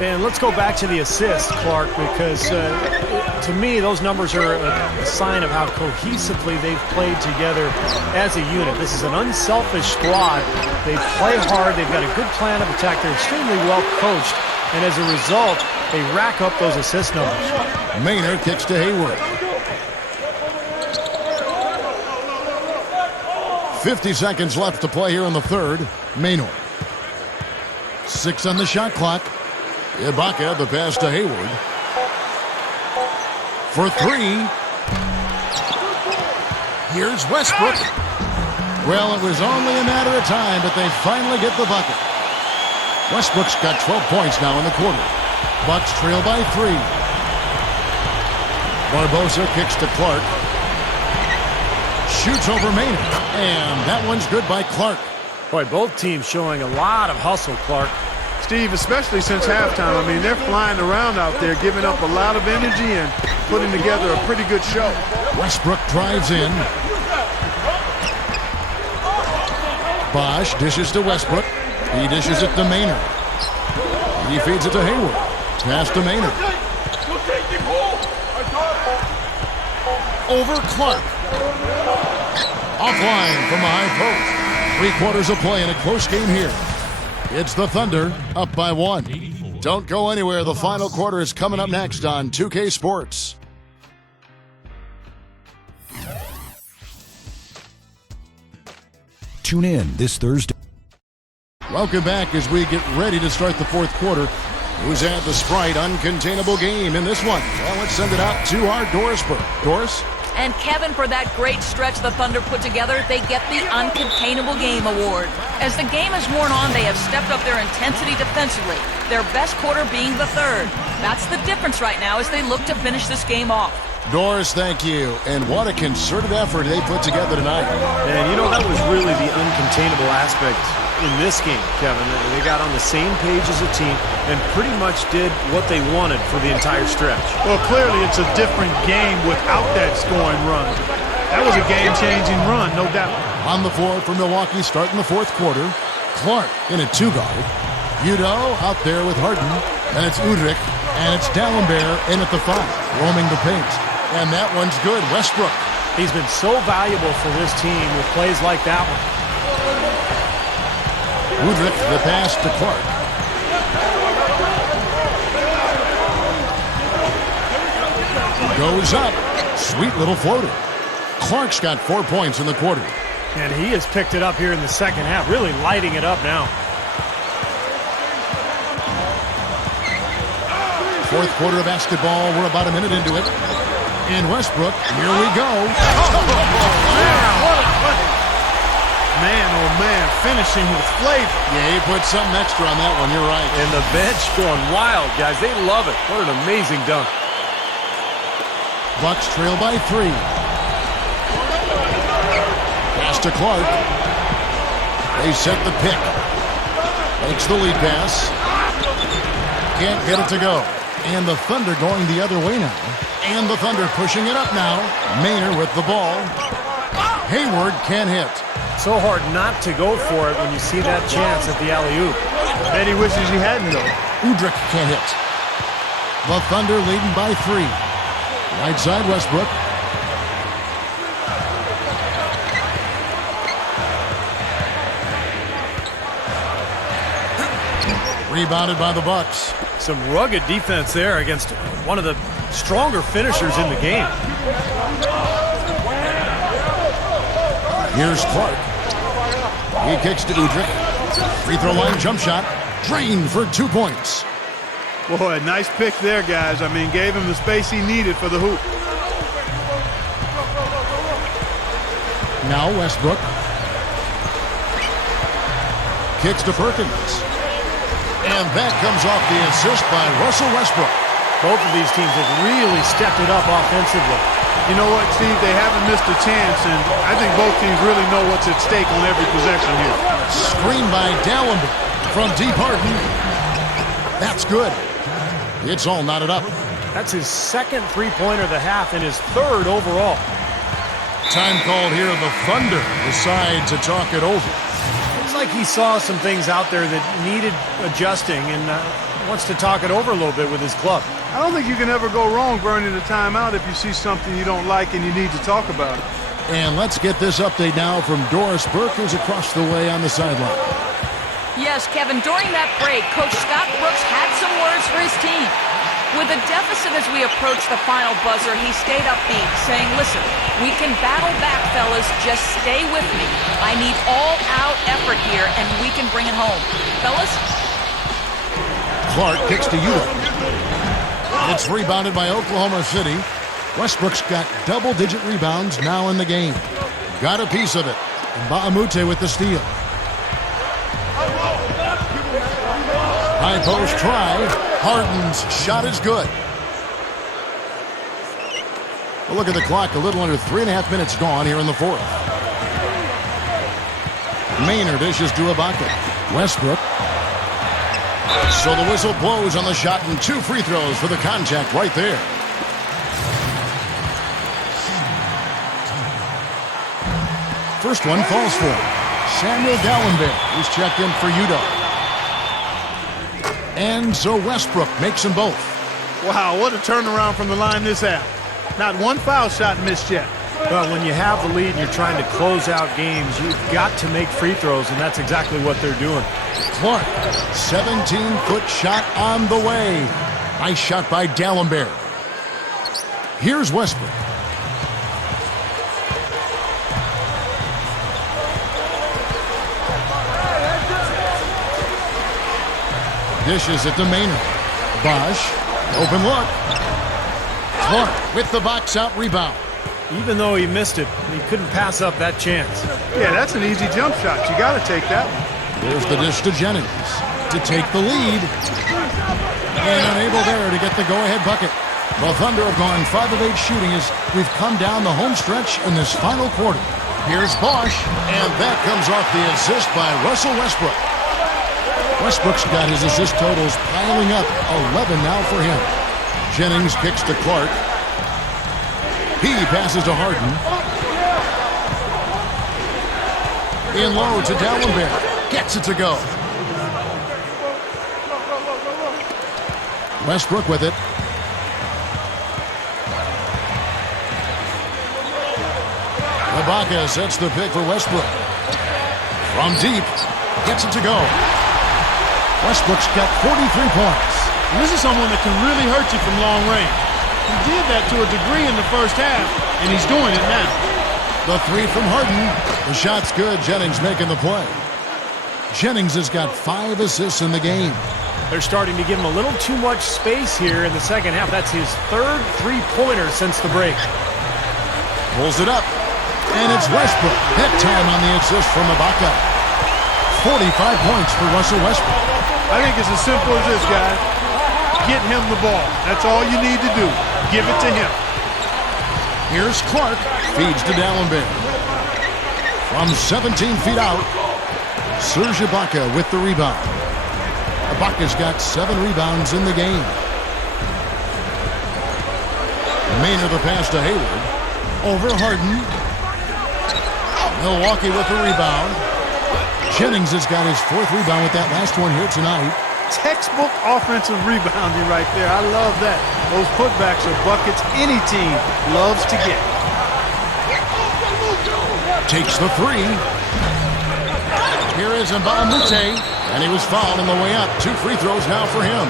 And let's go back to the assist, Clark, because to me, those numbers are a sign of how cohesively they've played together as a unit. This is an unselfish squad. They play hard. They've got a good plan of attack. They're extremely well coached. And as a result, they rack up those assist numbers. Maynard kicks to Hayward. 50 seconds left to play here in the third. Maynard. 6 on the shot clock. Ibaka, the pass to Hayward. For 3. Here's Westbrook. Well, it was only a matter of time, but they finally get the bucket. Westbrook's got 12 points now in the quarter. Bucks trail by 3. Barbosa kicks to Clark. Shoots over Maynard. And that one's good by Clark. Boy, both teams showing a lot of hustle, Clark. Steve, especially since halftime. I mean, they're flying around out there, giving up a lot of energy, and putting together a pretty good show. Westbrook drives in. Bosh dishes to Westbrook. He dishes it to Maynard. He feeds it to Hayward. Pass to Maynard. Over Clark. Offline from the high post. 3/4 of play in a close game here. It's the Thunder up by 1. Don't go anywhere. The final quarter is coming up next on 2K Sports. Tune in this Thursday. Welcome back as we get ready to start the fourth quarter. Who's had the Sprite uncontainable game in this one? Well, let's send it out to our Dorisburg. Doris? And Kevin, for that great stretch the Thunder put together, they get the Uncontainable Game Award. As the game has worn on, they have stepped up their intensity defensively, their best quarter being the third. That's the difference right now as they look to finish this game off. Doris, thank you. And what a concerted effort they put together tonight. And you know, that was really the uncontainable aspect in this game, Kevin. They got on the same page as a team and pretty much did what they wanted for the entire stretch. Well, clearly it's a different game without that scoring run. That was a game-changing run, no doubt. On the floor for Milwaukee starting the fourth quarter. Clark in a 2-guard. Udo out there with Harden. And it's Udrich. And it's D'Alembert in at the 5, roaming the paint. And that one's good. Westbrook. He's been so valuable for this team with plays like that one. Udrich, the pass to Clark. Goes up. Sweet little floater. Clark's got 4 points in the quarter. And he has picked it up here in the second half, really lighting it up now. Fourth quarter of basketball. We're about a minute into it. In Westbrook, here we go. What a play. Man, oh man, finishing with flavor. Yeah, he put something extra on that one. You're right. And the bench going wild, guys. They love it. What an amazing dunk. Bucks trail by 3. Pass to Clark. They set the pick. Makes the lead pass. Can't get it to go. And the Thunder going the other way now. And the Thunder pushing it up now. Maynard with the ball. Hayward can't hit. So hard not to go for it when you see that chance at the alley-oop. Bet he wishes he hadn't, though. Udrich can't hit. The Thunder leading by 3. Right side Westbrook. Rebounded by the Bucks. Some rugged defense there against one of the stronger finishers in the game. Here's Clark. He kicks to Udrich. Free throw line jump shot. Drained for 2 points. Boy, nice pick there, guys. I mean, gave him the space he needed for the hoop. Now Westbrook. Kicks to Perkins. And that comes off the assist by Russell Westbrook. Both of these teams have really stepped it up offensively. You know what, Steve? They haven't missed a chance, and I think both teams really know what's at stake on every possession here. Screen by D'Alembert from deep Harden. That's good. It's all knotted up. That's his second three-pointer of the half and his third overall. Time called here. The Thunder decide to talk it over. Looks like he saw some things out there that needed adjusting and wants to talk it over a little bit with his club. I don't think you can ever go wrong burning a timeout if you see something you don't like and you need to talk about it. And let's get this update now from Doris Burke, who's across the way on the sideline. Yes, Kevin, during that break, Coach Scott Brooks had some words for his team. With a deficit as we approach the final buzzer, he stayed upbeat, saying, listen, we can battle back, fellas. Just stay with me. I need all-out effort here, and we can bring it home. Fellas? Clark kicks to Udo. It's rebounded by Oklahoma City. Westbrook's got double-digit rebounds now in the game. Got a piece of it. And Baamute with the steal. High post try. Harden's shot is good. Well, look at the clock. A little under 3.5 minutes gone here in the fourth. Maynard dishes to Ibaka. Westbrook. So the whistle blows on the shot and 2 free throws for the contact right there. First one falls for him. Samuel Gallenberg, who's checked in for Utah. And so Westbrook makes them both. Wow, what a turnaround from the line this half. Not one foul shot missed yet. Well, when you have the lead and you're trying to close out games, you've got to make free throws, and that's exactly what they're doing. Clark, 17-foot shot on the way. Nice shot by Gallenberg. Here's Westbrook. Dishes it to Maynard. BOSH, open look. Clark with the box out rebound. Even though he missed it, he couldn't pass up that chance. Yeah, that's an easy jump shot. You got to take that one. There's the dish to Jennings to take the lead. And unable there to get the go-ahead bucket. The Thunder have gone 5 of 8 shooting as we've come down the home stretch in this final quarter. Here's BOSH, and that comes off the assist by Russell Westbrook. Westbrook's got his assist totals piling up, 11 now for him. Jennings kicks to Clark. He passes to Harden. In low to Dallenberg. Gets it to go. Westbrook with it. Ibaka sets the pick for Westbrook. From deep. Gets it to go. Westbrook's got 43 points. And this is someone that can really hurt you from long range. He did that to a degree in the first half, and he's doing it now. The three from Harden. The shot's good. Jennings making the play. Jennings has got 5 assists in the game. They're starting to give him a little too much space here in the second half. That's his 3rd three-pointer since the break. Pulls it up. And it's Westbrook. That time on the assist from Ibaka. 45 points for Russell Westbrook. I think it's as simple as this, guys. Get him the ball. That's all you need to do. Give it to him. Here's Clark. Feeds to Dallenberg. From 17 feet out, Serge Ibaka with the rebound. Ibaka's got 7 rebounds in the game. Maynard the pass to Hayward. Over Harden. Milwaukee with the rebound. Jennings has got his 4th rebound with that last one here tonight. Textbook offensive rebounding right there. I love that. Those putbacks are buckets any team loves to get. Takes the 3. Here is Nba2K, and he was fouled on the way up. 2 free throws now for him.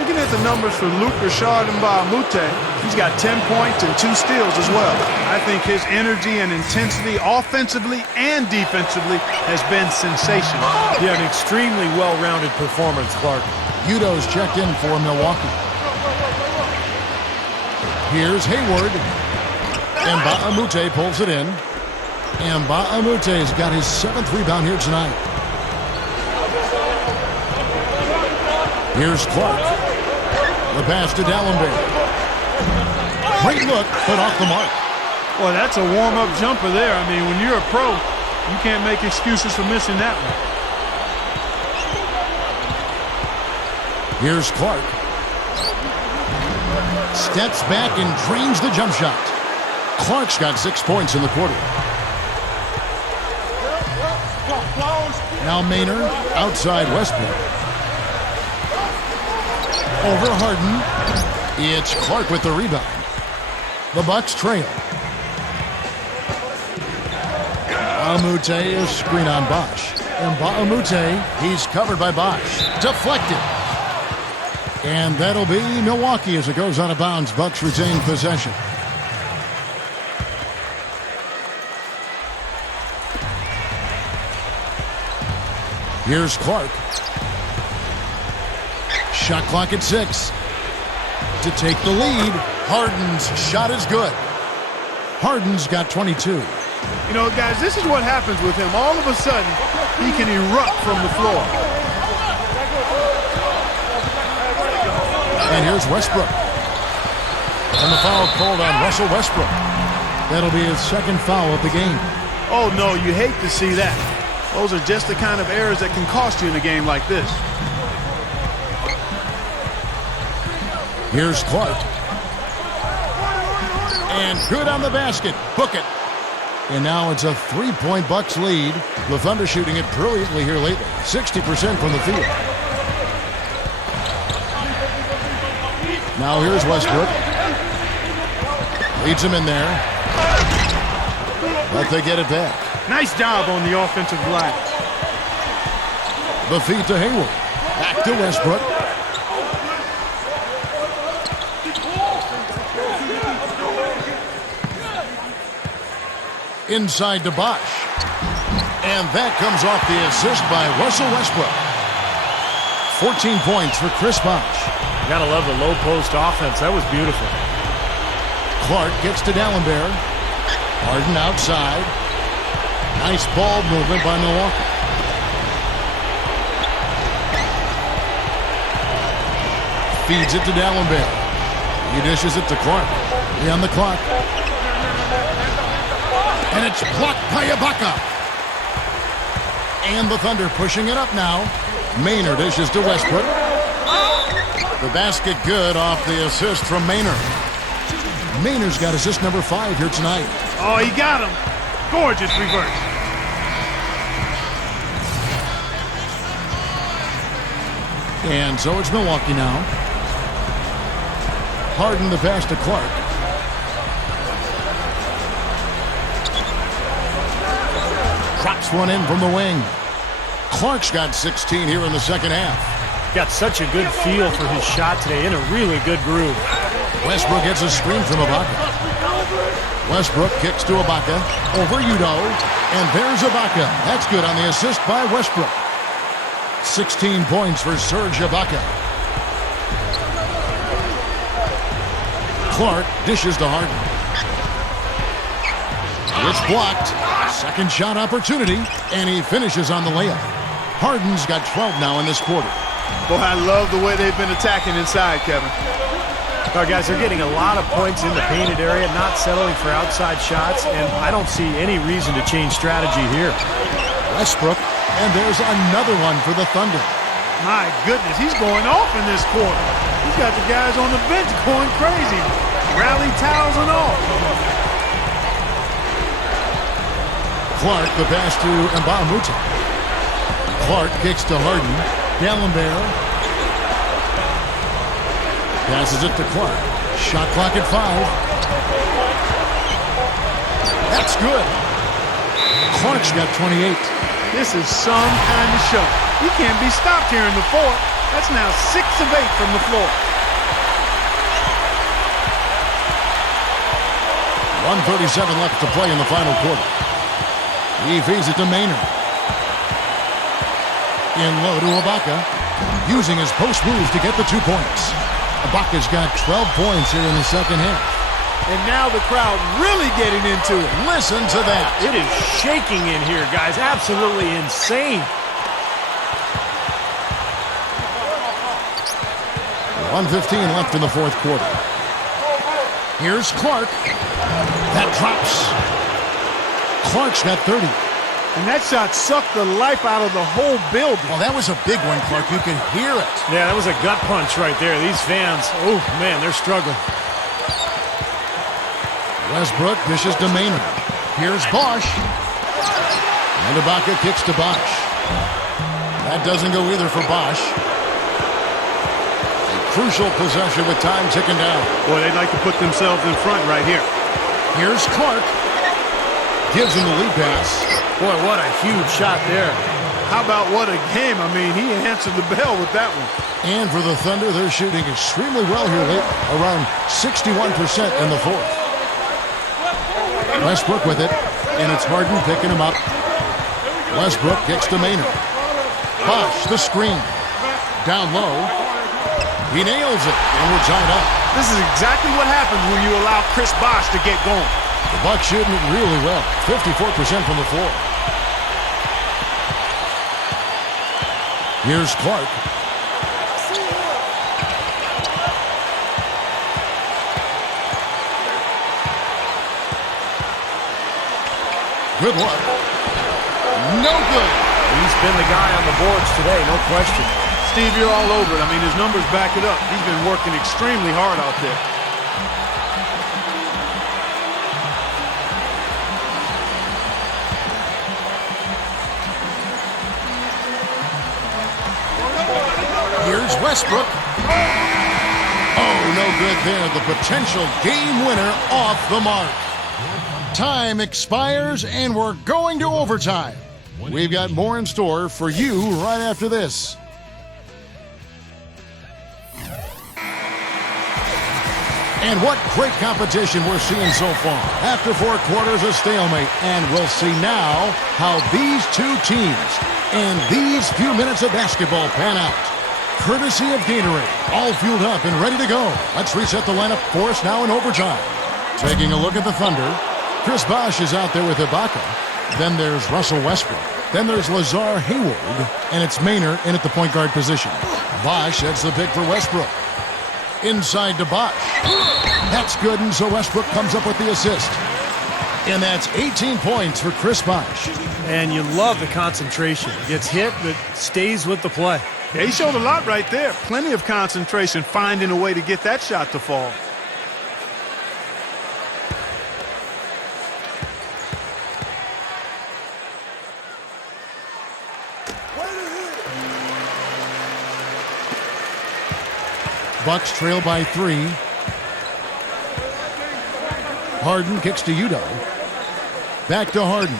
Looking at the numbers for Luke Richard Nba2K, he's got 10 points and 2 steals as well. I think his energy and intensity offensively and defensively has been sensational. Yeah, an extremely well-rounded performance, Clark. Udo's checked in for Milwaukee. Here's Hayward. Nba2K pulls it in. Nba2K's got his 7th rebound here tonight. Here's Clark. The pass to Dallenberg. Great look, but off the mark. Boy, that's a warm-up jumper there. I mean, when you're a pro, you can't make excuses for missing that one. Here's Clark. Steps back and drains the jump shot. Clark's got 6 points in the quarter. Now Maynard outside Westbrook. Over Harden. It's Clark with the rebound. The Bucks trail. Nba2K is screen on BOSH. Nba2K, he's covered by BOSH. Deflected. And that'll be Milwaukee as it goes out of bounds. Bucks retain possession. Here's Clark. Shot clock at 6. To take the lead, Harden's shot is good. Harden's got 22. You know, guys, this is what happens with him. All of a sudden, he can erupt from the floor. And here's Westbrook. And the foul called on Russell Westbrook. That'll be his 2nd foul of the game. Oh, no, you hate to see that. Those are just the kind of errors that can cost you in a game like this. Here's Clark. And good on the basket. Book it. And now it's a 3-point Bucks lead. The Thunder shooting it brilliantly here lately. 60% from the field. Now here's Westbrook. Leads him in there. But they get it back. Nice job on the offensive glass. The feed to Hayward. Back to Westbrook. Inside to Bosh. And that comes off the assist by Russell Westbrook. 14 points for Chris Bosh. You gotta love the low post offense. That was beautiful. Clark gets to D'Alembert. Harden outside. Nice ball movement by Milwaukee. Feeds it to D'Alembert. He dishes it to Clark. He on the clock. And it's blocked by Ibaka. And the Thunder pushing it up now. Maynard dishes to Westbrook. The basket good off the assist from Maynard. Maynard's got assist number 5 here tonight. Oh, he got him. Gorgeous reverse. And so it's Milwaukee now. Harden the pass to Clark. Drops one in from the wing. Clark's got 16 here in the second half. Got such a good feel for his shot today, in a really good groove. Westbrook gets a screen from Ibaka. Westbrook kicks to Ibaka. Over Udo. And there's Ibaka. That's good on the assist by Westbrook. 16 points for Serge Ibaka. Clark dishes to Harden. It's blocked. Second shot opportunity. And he finishes on the layup. Harden's got 12 now in this quarter. Boy, I love the way they've been attacking inside, Kevin. Now, guys, they're getting a lot of points in the painted area, not settling for outside shots, and I don't see any reason to change strategy here. Westbrook, and there's another one for the Thunder. My goodness, he's going off in this quarter. He's got the guys on the bench going crazy. Rally towels and all. Clark, the pass to Mbamuta. Clark kicks to Harden. D'Alembert passes it to Clark. Shot clock at 5. That's good. Clark's got 28. This is some kind of show. He can't be stopped here in the fourth. That's now 6 of 8 from the floor. 1:37 left to play in the final quarter. He feeds it to Maynard. In low to Ibaka, using his post moves to get the 2 points. Ibaka's got 12 points here in the second half. And now the crowd really getting into it. Listen to that. It is shaking in here, guys. Absolutely insane. 1:15 left in the fourth quarter. Here's Clark. That drops. Clark's got 30. And that shot sucked the life out of the whole building. Well, that was a big one, Clark. You can hear it. Yeah, that was a gut punch right there. These fans, oh, man, they're struggling. Westbrook dishes to Maynard. Here's Bosh. And Ibaka kicks to Bosh. That doesn't go either for Bosh. A crucial possession with time ticking down. Boy, they'd like to put themselves in front right here. Here's Clark. Gives him the lead pass. Boy, what a huge shot there. How about what a game? I mean, he answered the bell with that one. And for the Thunder, they're shooting extremely well here lately. Around 61% in the fourth. Westbrook with it. And it's Harden picking him up. Westbrook kicks to Maynard. Bosh, the screen. Down low. He nails it. And we're tied up. This is exactly what happens when you allow Chris Bosh to get going. The Bucks shooting it really well. 54% from the floor. Here's Clark. Good luck. No good. He's been the guy on the boards today, no question. Steve, you're all over it. I mean, his numbers back it up. He's been working extremely hard out there. Here's Westbrook. Oh, no good there. The potential game winner off the mark. Time expires, and we're going to overtime. We've got more in store for you right after this. And what great competition we're seeing so far. After 4 quarters, a stalemate. And we'll see now how these two teams and these few minutes of basketball pan out. Courtesy of Gatorade, all fueled up and ready to go. Let's reset the lineup for us now in overtime. Taking a look at the Thunder, Chris Bosh is out there with Ibaka. Then there's Russell Westbrook. Then there's Lazar Hayward, and it's Maynard in at the point guard position. Bosh heads the pick for Westbrook. Inside to Bosh. That's good, and so Westbrook comes up with the assist. And that's 18 points for Chris Bosh. And you love the concentration. Gets hit, but stays with the play. Yeah, he showed a lot right there. Plenty of concentration, finding a way to get that shot to fall. Bucks trail by 3. Harden kicks to Udo. Back to Harden.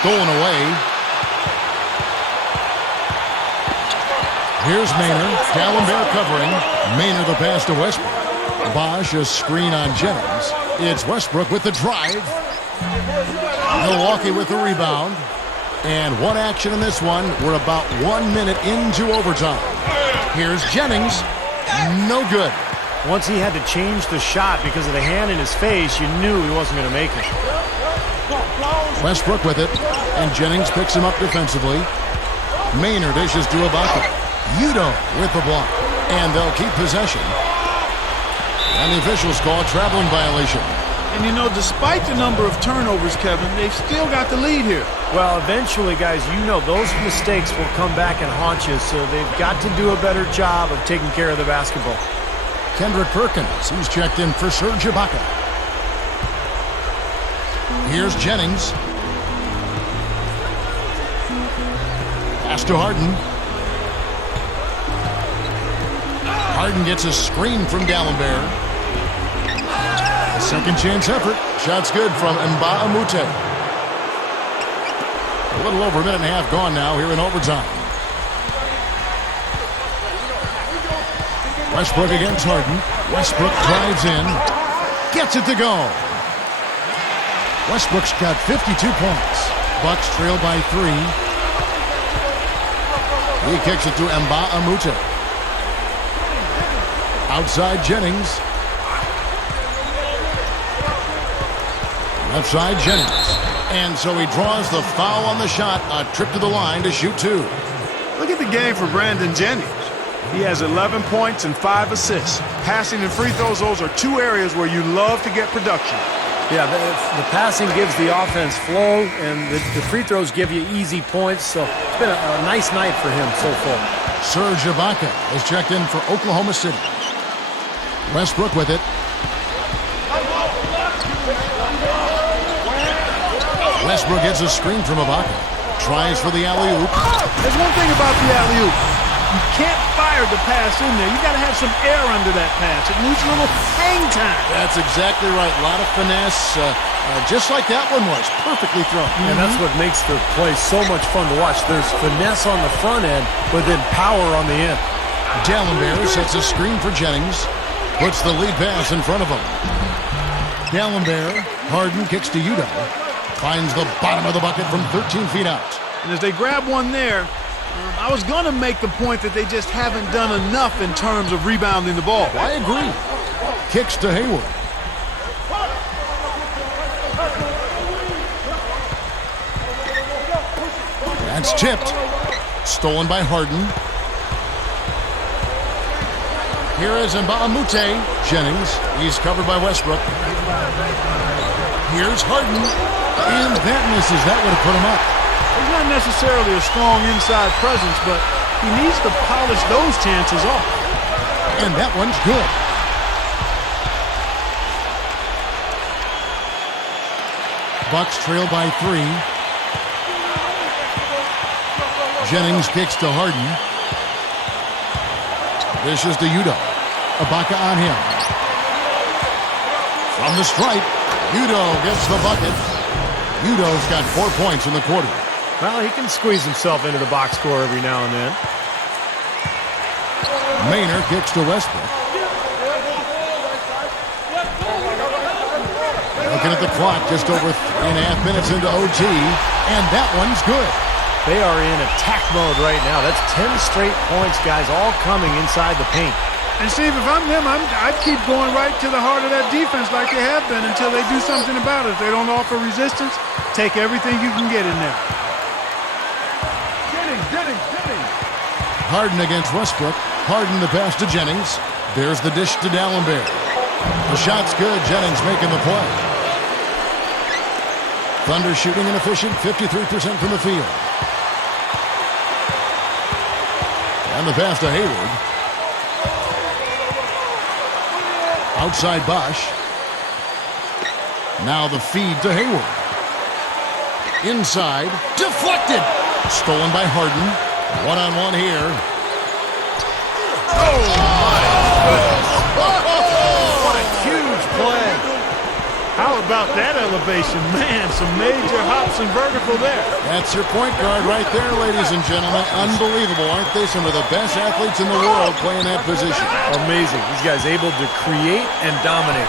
Stolen away. Here's Maynard. Gallenberg covering. Maynard the pass to Westbrook. Bosh a screen on Jennings. It's Westbrook with the drive. Milwaukee with the rebound. And one action in this one. We're about 1 minute into overtime. Here's Jennings. No good. Once he had to change the shot because of the hand in his face, you knew he wasn't going to make it. Westbrook with it, and Jennings picks him up defensively. Maynard dishes to Ibaka. Udo with the block, and they'll keep possession. And the officials call a traveling violation. And you know, despite the number of turnovers, Kevin, they've still got the lead here. Well, eventually, guys, you know those mistakes will come back and haunt you, so they've got to do a better job of taking care of the basketball. Kendrick Perkins, he's checked in for Serge Ibaka. Here's Jennings. Pass to Harden. Harden gets a screen from Gallenberg. A second chance effort. Shot's good from Nba2K13. A little over a minute and a half gone now here in overtime. Westbrook against Harden. Westbrook drives in. Gets it to go. Westbrook's got 52 points. Bucks trail by 3. He kicks it to Nba2K13. Outside Jennings. Left side Jennings. And so he draws the foul on the shot. A trip to the line to shoot 2. Look at the game for Brandon Jennings. He has 11 points and 5 assists. Passing and free throws, those are 2 areas where you love to get production. Yeah, the passing gives the offense flow, and the free throws give you easy points, so it's been a nice night for him so far. Serge Ibaka is checked in for Oklahoma City. Westbrook with it. Westbrook gets a screen from Ibaka. Tries for the alley-oop. There's one thing about the alley-oop. You can't fire the pass in there. You got to have some air under that pass. It needs a little hang time. That's exactly right. A lot of finesse, just like that one was. Perfectly thrown. And that's what makes the play so much fun to watch. There's finesse on the front end, but then power on the end. Gallenberg sets a screen for Jennings. Puts the lead pass in front of him. Gallenberg. Harden kicks to Udo. Finds the bottom of the bucket from 13 feet out. And as they grab one there, I was going to make the point that they just haven't done enough in terms of rebounding the ball. I agree. Kicks to Hayward. That's tipped. Stolen by Harden. Here is Nba2K13. Jennings. He's covered by Westbrook. Here's Harden. And that misses. That would have put him up. He's not necessarily a strong inside presence, but he needs to polish those chances off. And that one's good. Bucks trail by 3. Jennings kicks to Harden. Dishes to Udo. Ibaka on him. From the stripe, Udo gets the bucket. Udo's got 4 points in the quarter. Well, he can squeeze himself into the box score every now and then. Maynard kicks to Westbrook. Looking at the clock, just over 3.5 minutes into OT, and that one's good. They are in attack mode right now. That's 10 straight points, guys, all coming inside the paint. And Steve, if I'm them, I'd keep going right to the heart of that defense like they have been until they do something about it. If they don't offer resistance, take everything you can get in there. Harden against Westbrook. Harden the pass to Jennings. There's the dish to Dallenberg. The shot's good. Jennings making the play. Thunder shooting inefficient, 53% from the field. And the pass to Hayward. Outside BOSH. Now the feed to Hayward. Inside. Deflected. Stolen by Harden. One-on-one here. Oh, my goodness. What a huge play. How about that elevation? Man, some major hops and vertical there. That's your point guard right there, ladies and gentlemen. Unbelievable, aren't they? Some of the best athletes in the world playing that position. Amazing. These guys able to create and dominate.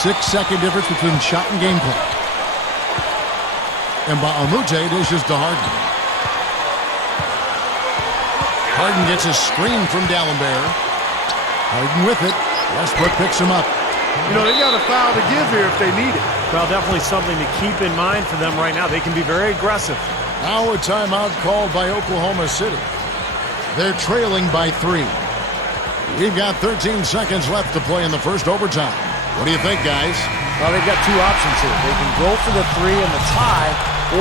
6-second difference between shot and game clock. And Baamute dishes to Harden. Harden gets a screen from Dallenberg. Harden with it. Westbrook picks him up. You know, they got a foul to give here if they need it. Well, definitely something to keep in mind for them right now. They can be very aggressive. Now a timeout called by Oklahoma City. They're trailing by 3. We've got 13 seconds left to play in the first overtime. What do you think, guys? Well, they've got 2 options here. They can go for the 3 and the tie,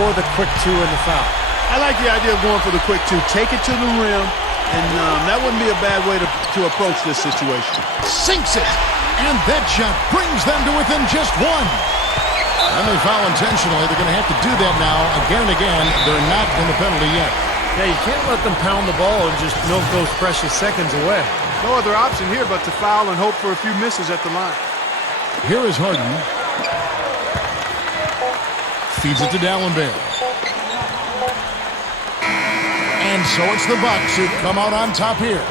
or the quick 2 and the foul. I like the idea of going for the quick 2. Take it to the rim, and that wouldn't be a bad way to approach this situation. Sinks it! And that shot brings them to within just 1. And they foul intentionally. They're going to have to do that now again and again. They're not in the penalty yet. Yeah, you can't let them pound the ball and just milk those precious seconds away. No other option here but to foul and hope for a few misses at the line. Here is Harden. Feeds it to Dallenberg. And so it's the Bucks who come out on top here.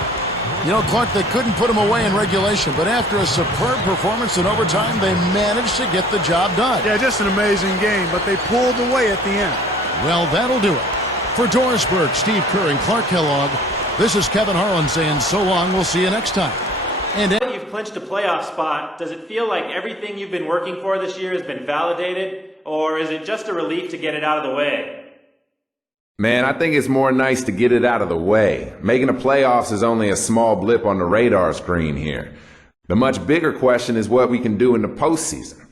You know, Clark, they couldn't put him away in regulation, but after a superb performance in overtime, they managed to get the job done. Yeah, just an amazing game, but they pulled away at the end. Well, that'll do it. For Doris Burke, Steve Curry, Clark Kellogg, this is Kevin Harlan saying so long. We'll see you next time. And Now that you've clinched a playoff spot, does it feel like everything you've been working for this year has been validated, or is it just a relief to get it out of the way? Man, I think it's more nice to get it out of the way. Making the playoffs is only a small blip on the radar screen here. The much bigger question is what we can do in the postseason.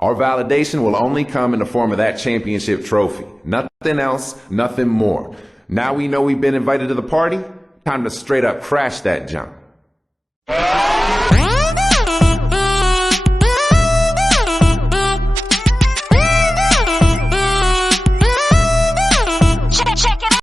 Our validation will only come in the form of that championship trophy. Nothing else, nothing more. Now we know we've been invited to the party. Time to straight up crash that junk.